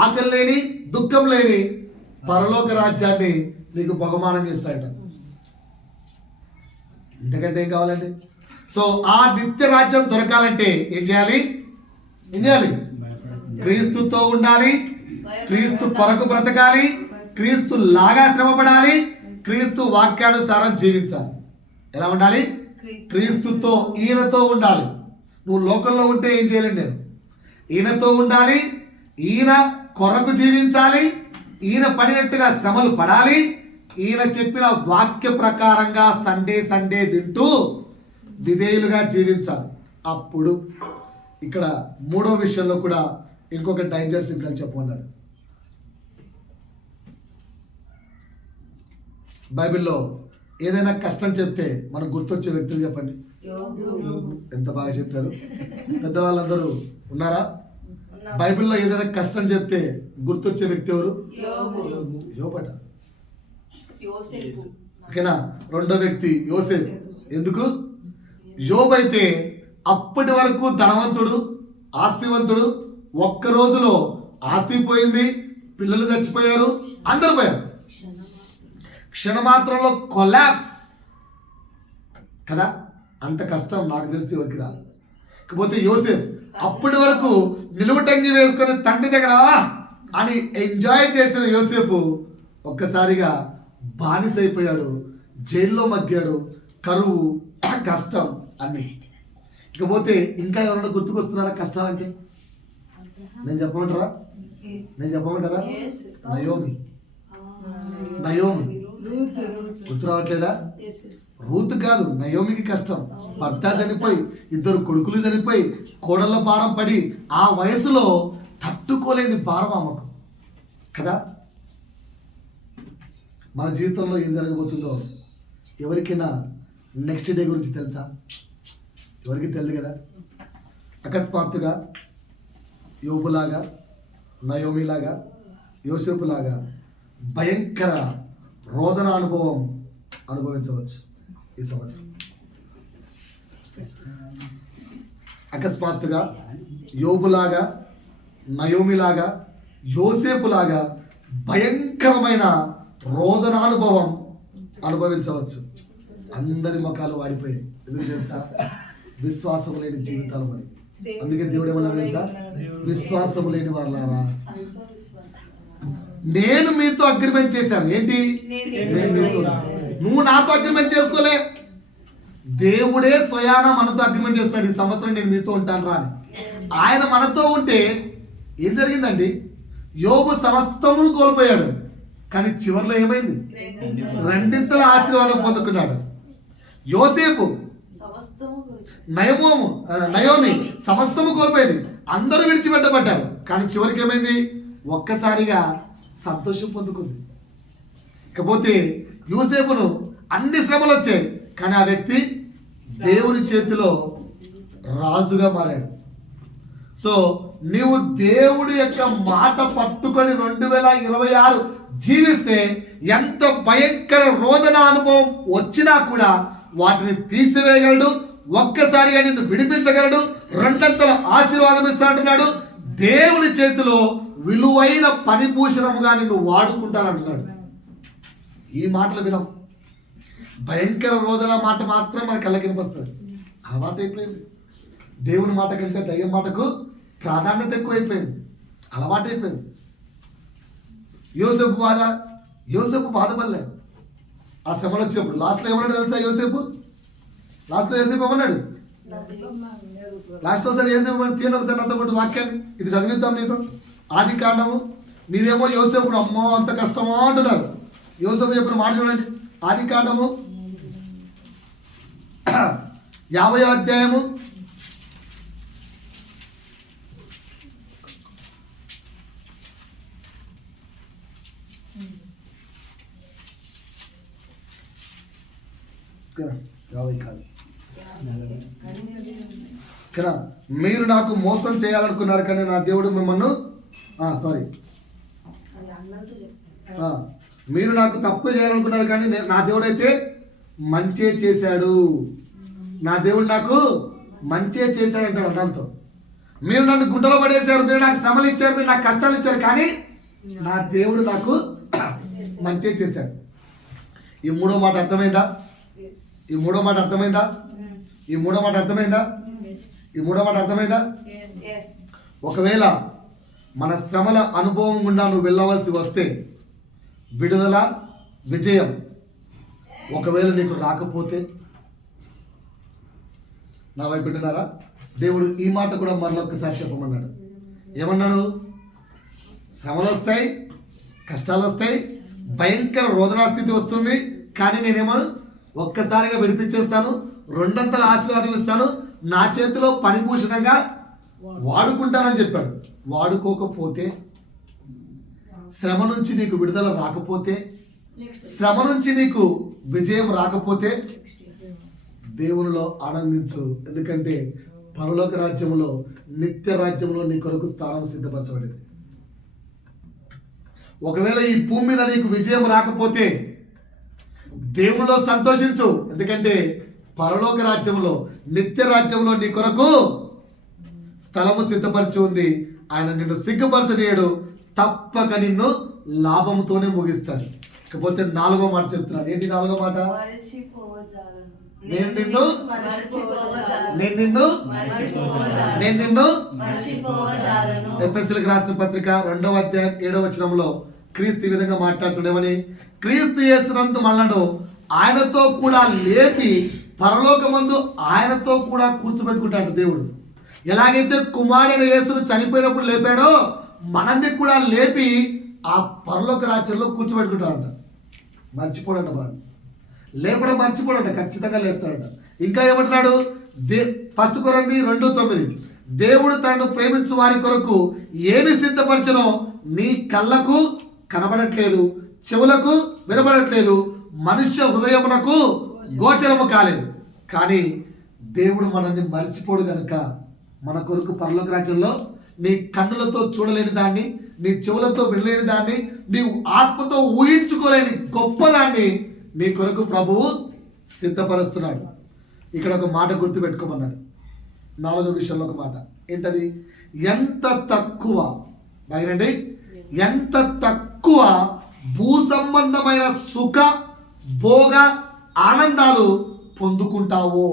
ఆకలి లేని, దుఃఖం లేని పరలోక రాజ్యాన్ని నీకు బహుమానం చేస్తాడట. ఇంతకంటే ఏం కావాలండి? సో ఆ నిత్య రాజ్యం దొరకాలంటే ఏం చేయాలి? క్రీస్తుతో ఉండాలి, క్రీస్తు కొరకు బ్రతకాలి, క్రీస్తు లాగా శ్రమపడాలి, క్రీస్తు వాక్యానుసారం జీవించాలి. ఎలా ఉండాలి? క్రీస్తుతో, ఈయనతో ఉండాలి. నువ్వు లోకంలో ఉంటే ఏం చేయలేండి. నేను ఈయనతో ఉండాలి, ఈయన కొరకు జీవించాలి, ఈయన పడినట్టుగా శ్రమలు పడాలి, ఈయన చెప్పిన వాక్య ప్రకారంగా సండే వింటూ విధేయులుగా జీవించాలి. అప్పుడు ఇక్కడ మూడో విషయంలో కూడా ఇంకొక డేంజర్ సిగ్నల్ చెప్పమన్నాడు. బైబిల్లో ఏదైనా కష్టం చెప్తే మనకు గుర్తొచ్చే వ్యక్తులు చెప్పండి. ఎంత బాగా చెప్పారు. పెద్దవాళ్ళందరూ ఉన్నారా? బైబిల్లో ఏదైనా కష్టం చెప్తే గుర్తొచ్చే వ్యక్తి ఎవరు? యోబట. ఓకేనా? రెండో వ్యక్తి యోసేపు. ఎందుకు? యోబు అయితే అప్పటి వరకు ధనవంతుడు, ఆస్తివంతుడు. ఒక్క రోజులో ఆస్తి పోయింది, పిల్లలు చచ్చిపోయారు, అందరు పోయారు. క్షణమాత్రంలో కొలాప్స్ కదా. అంత కష్టం నాకు తెలిసి ఎవరికి రాదు. కాకపోతే యోసేపు అప్పటి వరకు నిలువుటంగి వేసుకొని తండ్రి దగ్గర అని ఎంజాయ్ చేసిన యోసేపు ఒక్కసారిగా బానిసైపోయాడు, జైల్లో మగ్గాడు, కరువు, కష్టం అన్ని. ఇకపోతే ఇంకా ఎవరైనా గుర్తుకొస్తున్నారా కష్టాలంటే? నేను చెప్పమంటారా? నయోమి గుర్తు రావట్లేదా? రూతు కాదు, నయోమికి కష్టం. భర్త చనిపోయి, ఇద్దరు కొడుకులు చనిపోయి, కోడళ్ళ భారం పడి, ఆ వయసులో తట్టుకోలేని భారం ఆమెకు కదా. మన జీవితంలో ఏం జరగబోతుందో ఎవరికైనా నెక్స్ట్ డే గురించి తెలుసా? ఎవరికి తెలియదు కదా. అకస్మాత్తుగా యోబులాగా, నయోమిలాగా, యోసేపులాగా భయంకర రోదన అనుభవం అనుభవించవచ్చు ఈ సంవత్సరం. అకస్మాత్తుగా యోబులాగా, నయోమిలాగా, యోసేపులాగా భయంకరమైన రోదనానుభవం అనుభవించవచ్చు. అందరి ముఖాలు వాడిపోయాయి. ఎందుకు తెలుసా? విశ్వాసం లేని జీవితాలు మరి. అందుకే దేవుడు ఏమన్నా తెలుసా? విశ్వాసం లేని వాళ్ళారా, నేను మీతో అగ్రిమెంట్ చేశాను. ఏంటి? నువ్వు నాతో అగ్రిమెంట్ చేసుకోలే, దేవుడే స్వయాన మనతో అగ్రిమెంట్ చేస్తున్నాడు. ఈ సంవత్సరం నేను మీతో ఉంటాను రా అని. ఆయన మనతో ఉంటే ఏం జరిగిందండి? యోబు సమస్తమును కోల్పోయాడు, కానీ చివరిలో ఏమైంది? రెండింతల ఆశీర్వాదం పొందుకున్నాడు. యోసేపు, నయోమి సమస్తము కోల్పోయేది, అందరూ విడిచిపెట్టబడ్డారు, కానీ చివరికి ఏమైంది? ఒక్కసారిగా సంతోషం పొందుకుంది. ఇకపోతే యోసేపును అన్ని శ్రమలు వచ్చాయి, కానీ ఆ వ్యక్తి దేవుని చేతిలో రాజుగా మారాడు. సో నీవు దేవుడి యొక్క మాట పట్టుకొని 2026 జీవిస్తే ఎంత భయంకర రోదన అనుభవం వచ్చినా కూడా వాటిని తీసివేయగలడు, ఒక్కసారిగా నిన్ను విడిపించగలడు, రెండంతల ఆశీర్వాదం ఇస్తానంటున్నాడు. దేవుని చేతిలో విలువైన పనిభూషణముగా నిన్ను వాడుకుంటానంటున్నాడు. ఈ మాటలు వినం. భయంకర రోదన మాట మాత్రం మన కళ్ళకి వినిపిస్తుంది. ఆ మాట అయిపోయింది. దేవుని మాట కంటే దయ్యం మాటకు ప్రాధాన్యత ఎక్కువైపోయింది, అలవాటు అయిపోయింది. యోసేపు బాధపడలే. ఆ శ్రమలు వచ్చినప్పుడు లాస్ట్లో ఏమన్నాడు తెలుసా? లాస్ట్లో యోసేపు ఏమన్నాడు? లాస్ట్లో ఒకసారి యోసేపు తీయండి ఒకసారి నాతో పాటు వాక్యాన్ని, ఇది చదివిద్దాం నీతో. ఆది కాండము. మీరేమో యోసేపుడు అమ్మో అంత కష్టమో అంటున్నారు. యోసేపు చెప్పిన మాట చూడండి. ఆది కాండము 50వ అధ్యాయము 50 కాదు కదా. మీరు నాకు మోసం చేయాలనుకున్నారు, కానీ నా దేవుడు మిమ్మల్ని మీరు నాకు తప్పు చేయాలనుకున్నారు, కానీ నా దేవుడు అయితే మంచే చేశాడు. నా దేవుడు నాకు మంచే చేశాడు అంటాడు అన్నలతో. మీరు నన్ను గుడ్డలో పడేశారు, మీరు నాకు శ్రమలు ఇచ్చారు, మీరు నాకు కష్టాలు ఇచ్చారు, కానీ నా దేవుడు నాకు మంచే చేశాడు. ఈ మూడో మాట అర్థమైందా? ఈ మూడో మాట అర్థమైందా? ఒకవేళ మన శ్రమల అనుభవం గుండా నువ్వు వెళ్ళవలసి వస్తే విడుదల, విజయం ఒకవేళ నీకు రాకపోతే, నా వైపు వింటున్నారా? దేవుడు ఈ మాట కూడా మరొకసారి చెప్పమన్నాడు. ఏమన్నాడు? శ్రమలు వస్తాయి, కష్టాలు వస్తాయి, భయంకర రోదనా స్థితి వస్తుంది. కానీ నేనేమో ఒక్కసారిగా విడిపించేస్తాను, రెండంతల ఆశీర్వాదం ఇస్తాను, నా చేతిలో పనిభూషణంగా వాడుకుంటానని చెప్పాడు. వాడుకోకపోతే, శ్రమ నుంచి నీకు విడుదల రాకపోతే, శ్రమ నుంచి నీకు విజయం రాకపోతే దేవునిలో ఆనందించు. ఎందుకంటే పరలోక రాజ్యంలో, నిత్య రాజ్యంలో నీ కొరకు స్థానం సిద్ధపరచబడింది. ఒకవేళ ఈ భూమి మీద నీకు విజయం రాకపోతే దేవునిలో సంతోషించు. ఎందుకంటే పరలోక రాజ్యంలో, నిత్య రాజ్యంలో నీ కొరకు స్థలము సిద్ధపరిచి ఉంది. ఆయన నిన్ను సిగ్గుపరచనీయడు, తప్పక నిన్ను లాభంతోనే ముగిస్తాడు. ఇకపోతే 4వ మాట చెప్తున్నాడు. ఏంటి 4వ మాట? నేను నిన్ను ఎఫెసీయులకు రాసిన పత్రిక 2వ అధ్యాయం 7వ వచనంలో క్రీస్తు ఈ విధంగా మాట్లాడుతుండేమని, క్రీస్తు యేసునందు మనలను ఆయనతో కూడా లేపి పరలోకమందు ఆయనతో కూడా కూర్చోబెట్టుకుంటాడు దేవుడు. ఎలాగైతే కుమారుడైన యేసును చనిపోయినప్పుడు లేపాడో, మనల్ని కూడా లేపి ఆ పరలోక రాజ్యంలో కూర్చోబెట్టుకుంటాడంట. మర్చిపోడంట, మనం లేపడం మర్చిపోడంట, ఖచ్చితంగా లేపుతాడంట. ఇంకా ఏమంటున్నాడు? 1 కొరింథీ 2:9, దేవుడు తనను ప్రేమించు వారి కొరకు ఏమి సిద్ధపరచనో నీ కళ్ళకు కనబడట్లేదు, చెవులకు వినబడట్లేదు, మనుష్య హృదయమునకు గోచరము కాలేదు. కానీ దేవుడు మనల్ని మర్చిపోడు కనుక మన కొరకు పరలోక రాజ్యంలో నీ కన్నులతో చూడలేని దాన్ని, నీ చెవులతో వినలేని దాన్ని, నీవు ఆత్మతో ఊహించుకోలేని గొప్పదాన్ని నీ కొరకు ప్రభువు సిద్ధపరుస్తున్నాడు. ఇక్కడ ఒక మాట గుర్తుపెట్టుకోమన్నాడు. 4వ విషయంలో ఒక మాట ఏంటది? ఎంత తక్కువ బాగినండి, ఎంత తక్కువ భూ సంబంధమైన సుఖ భోగ ఆనందాలు పొందుకుంటావో,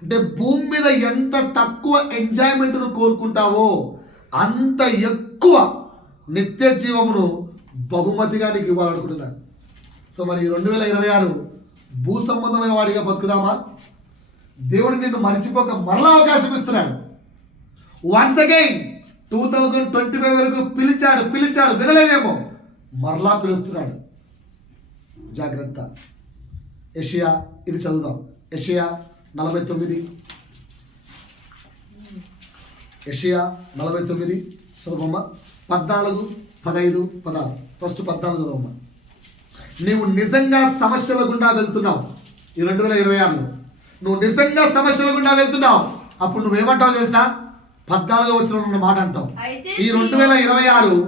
అంటే భూమి మీద ఎంత తక్కువ ఎంజాయ్మెంట్ను కోరుకుంటావో అంత ఎక్కువ నిత్య జీవమును బహుమతిగా నీకు ఇవ్వాలనుకుంటున్నాడు. సో మరి 2026 భూ సంబంధమైన వాడిగా బతుకుదామా? దేవుడు నిన్ను మర్చిపోక మరలా అవకాశం ఇస్తున్నాడు. వన్స్ అగైన్ 2025 వరకు పిలిచాడు వినలేదేమో, మరలా పిలుస్తున్నాడు. జాగ్రత్త. యెషయా ఇది చదువుదాం. యెషయా 49 చదువమ్మ. 14, 15, 16. ఫస్ట్ 14 చదవమ్మ. నీవు నిజంగా సమస్యల గుండా వెళ్తున్నావు. ఈ 2026లో నువ్వు నిజంగా సమస్యల గుండా వెళ్తున్నావు. అప్పుడు నువ్వేమంటావు తెలుసా? 14వ వచనంలో ఉన్న మాట అంటావు. ఈ 2026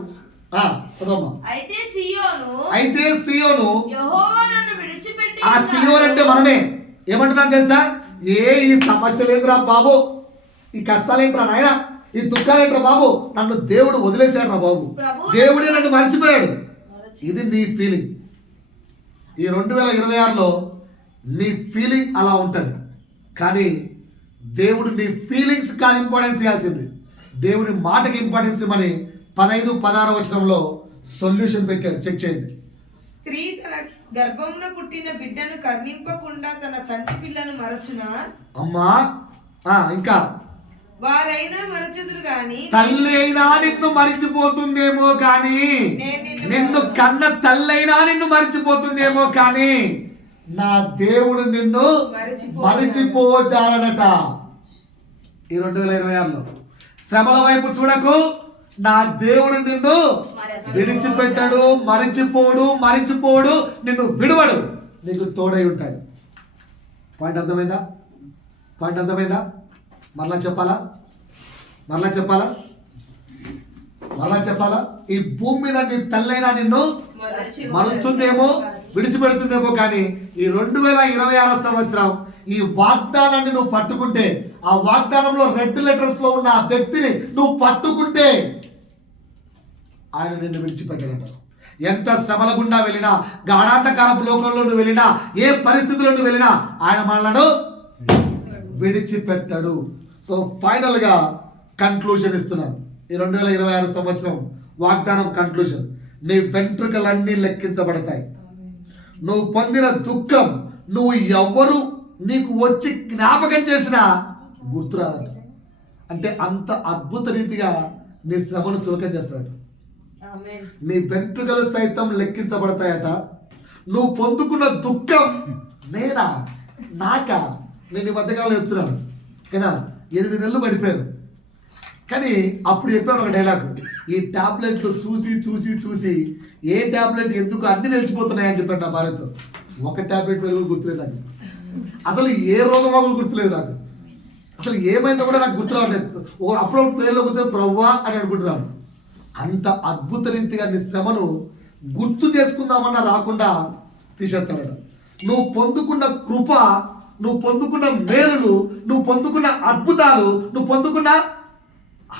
చదవమ్మ. అయితే సియోను, ఆ సియోన్ అంటే మనమే. ఏమంటున్నాను తెలుసా? ఈ సమస్యలేంద్రా బాబు, ఈ కష్టాలేంట్రా నాయన, ఈ దుఃఖాలేంట్రా బాబు, నన్ను దేవుడు వదిలేశాడు రా బాబు, దేవుడే నన్ను మర్చిపోయాడు. ఇది నీ ఫీలింగ్. ఈ 2026లో నీ ఫీలింగ్ అలా ఉంటుంది. కానీ దేవుడు నీ ఫీలింగ్స్ కాదు ఇంపార్టెన్స్ ఇవ్వాల్సింది, దేవుని మాటకి ఇంపార్టెన్స్ ఇవ్వమని 15, 16 వచనంలో సొల్యూషన్ పెట్టాడు. చెక్ చేయండి. స్త్రీ తన గర్భంలో పుట్టిన బిడ్డను కర్ణింపకుండా తన చంటి పిల్లను మరచునా? అమ్మా ఇంకా వారైనా మరచుదురు గాని, తల్లి అయినా నిన్ను మరిచిపోతుందేమో కానీ, నిన్ను కన్న తల్లైనా నిన్ను మరిచిపోతుందేమో కానీ నా దేవుడు నిన్ను మరిచిపోజాలనట. ఈ 2026లో శ్రమల వైపు చూడకు, నా దేవుడు నిన్ను విడిచిపెట్టాడు, మరిచిపోడు, నిన్ను విడువడు, నీకు తోడై ఉంటాడు. పాయింట్ అర్థమైందా? మరలా చెప్పాలా? ఈ భూమి మీద నీ తల్లైనా నిన్ను మరుస్తుందేమో, విడిచిపెడుతుందేమో కానీ ఈ 2026 సంవత్సరం ఈ వాగ్దానాన్ని నువ్వు పట్టుకుంటే, ఆ వాగ్దానంలో రెడ్ లెటర్స్ లో ఉన్న ఆ వ్యక్తిని నువ్వు పట్టుకుంటే ఆయన నిన్ను విడిచిపెట్టాడట. ఎంత శ్రమల గుండా వెళ్ళినా, గాఢాంధకారపు లోకంలో నువ్వు వెళ్ళినా, ఏ పరిస్థితుల్లో నువ్వు వెళ్ళినా ఆయన మనలను విడిచిపెట్టాడు. సో ఫైనల్ గా కన్క్లూజన్ ఇస్తున్నాను. ఈ 2026 సంవత్సరం వాగ్దానం కన్క్లూజన్. నీ వెంట్రుకలన్నీ లెక్కించబడతాయి. నువ్వు పొందిన దుఃఖం నువ్వు ఎవరు నీకు వచ్చి జ్ఞాపకం చేసినా గుర్తురాదట. అంటే అంత అద్భుత రీతిగా నీ శ్రమను చులకం చేస్తాడు. ఆమేన్. నీ వెంట్రుకలు సైతం లెక్కించబడతాయట. నువ్వు పొందుకున్న దుఃఖం నేనా నాకా? నేను ఈ మధ్యకాలంలో చెప్తున్నాను కదా, 8 నెలలు పడిపోయాను. కానీ అప్పుడు చెప్పాను ఒక డైలాగ్, ఈ టాబ్లెట్లు చూసి చూసి చూసి ఏ టాబ్లెట్ ఎందుకు అన్ని తెలిసిపోతున్నాయని చెప్పాను నా భార్యతో. ఒక టాబ్లెట్ పేరు కూడా గుర్తులేదు నాకు. అసలు ఏ రోగమో కూడా గుర్తులేదు నాకు. అసలు ఏమైందో కూడా నాకు గుర్తు రావట్లేదు. అప్పుడప్పుడు ప్రేయర్లో కూర్చొని ప్రవ్వా అని అనుకుంటున్నాను. అంత అద్భుత రీతిగా నీ శ్రమను గుర్తు చేసుకుందామన్నా రాకుండా తీసేస్తాడట. నువ్వు పొందుకున్న కృప, నువ్వు పొందుకున్న మేలులు, నువ్వు పొందుకున్న అద్భుతాలు, నువ్వు పొందుకున్న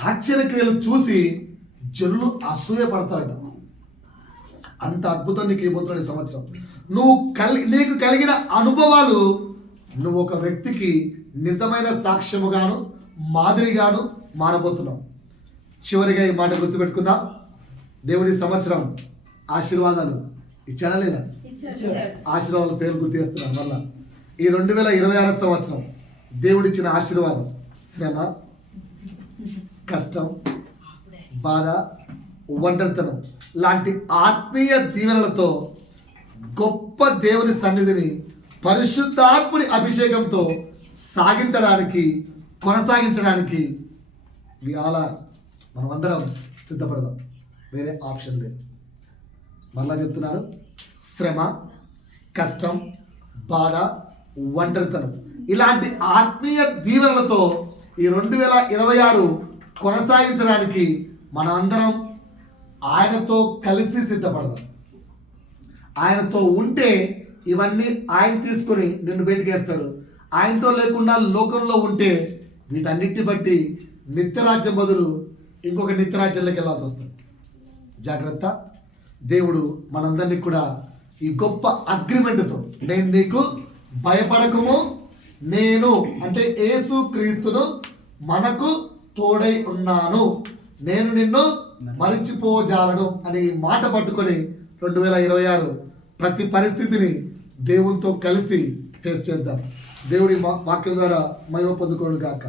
ఆశ్చర్యక్రియలు చూసి జనులు అసూయపడతారట. అంత అద్భుతం నీకు ఇవ్వబోతున్నాడు ఈ సంవత్సరం. నీకు కలిగిన అనుభవాలు నువ్వు ఒక వ్యక్తికి నిజమైన సాక్ష్యముగాను మాదిరిగాను మారబోతున్నావు. చివరిగా ఈ మాట గుర్తుపెట్టుకుందాం. దేవుడి సంవత్సరం ఆశీర్వాదాలు ఇచ్చాడా లేదా? ఆశీర్వాదాల పేరు గుర్తు చేస్తున్నాను మళ్ళా. ఈ 2026 సంవత్సరం దేవుడిచ్చిన ఆశీర్వాదం శ్రమ, కష్టం, బాధ, ఒంటరితనం లాంటి ఆత్మీయ దీవెనలతో గొప్ప దేవుని సన్నిధిని పరిశుద్ధాత్ముడి అభిషేకంతో కొనసాగించడానికి మనమందరం సిద్ధపడదాం. వేరే ఆప్షన్ లేదు. మళ్ళా చెప్తున్నాను, శ్రమ, కష్టం, బాధ, ఒంటరితనం ఇలాంటి ఆత్మీయ దీవెనలతో ఈ 2026 కొనసాగించడానికి మనమందరం ఆయనతో కలిసి సిద్ధపడదాం. ఆయనతో ఉంటే ఇవన్నీ ఆయన తీసుకొని నిన్ను బయటికి వేస్తాడు. ఆయనతో లేకుండా లోకంలో ఉంటే వీటన్నిటిని బట్టి నిత్యరాజ్యం బదులు ఇంకొక నిత్యరాజ్యంలోకి వెళ్ళాల్సి వస్తుంది. జాగ్రత్త. దేవుడు మనందరినీ కూడా ఈ గొప్ప అగ్రిమెంట్తో, నేను నీకు భయపడకము, నేను అంటే యేసు క్రీస్తును మనకు తోడై ఉన్నాను, నేను నిన్ను మరిచిపోజాలను అనే మాట పట్టుకొని 2026 ప్రతి పరిస్థితిని దేవునితో కలిసి ఫేస్ చేద్దాం. దేవుడి వాక్యం ద్వారా మహిమ పొందుకోను గాక.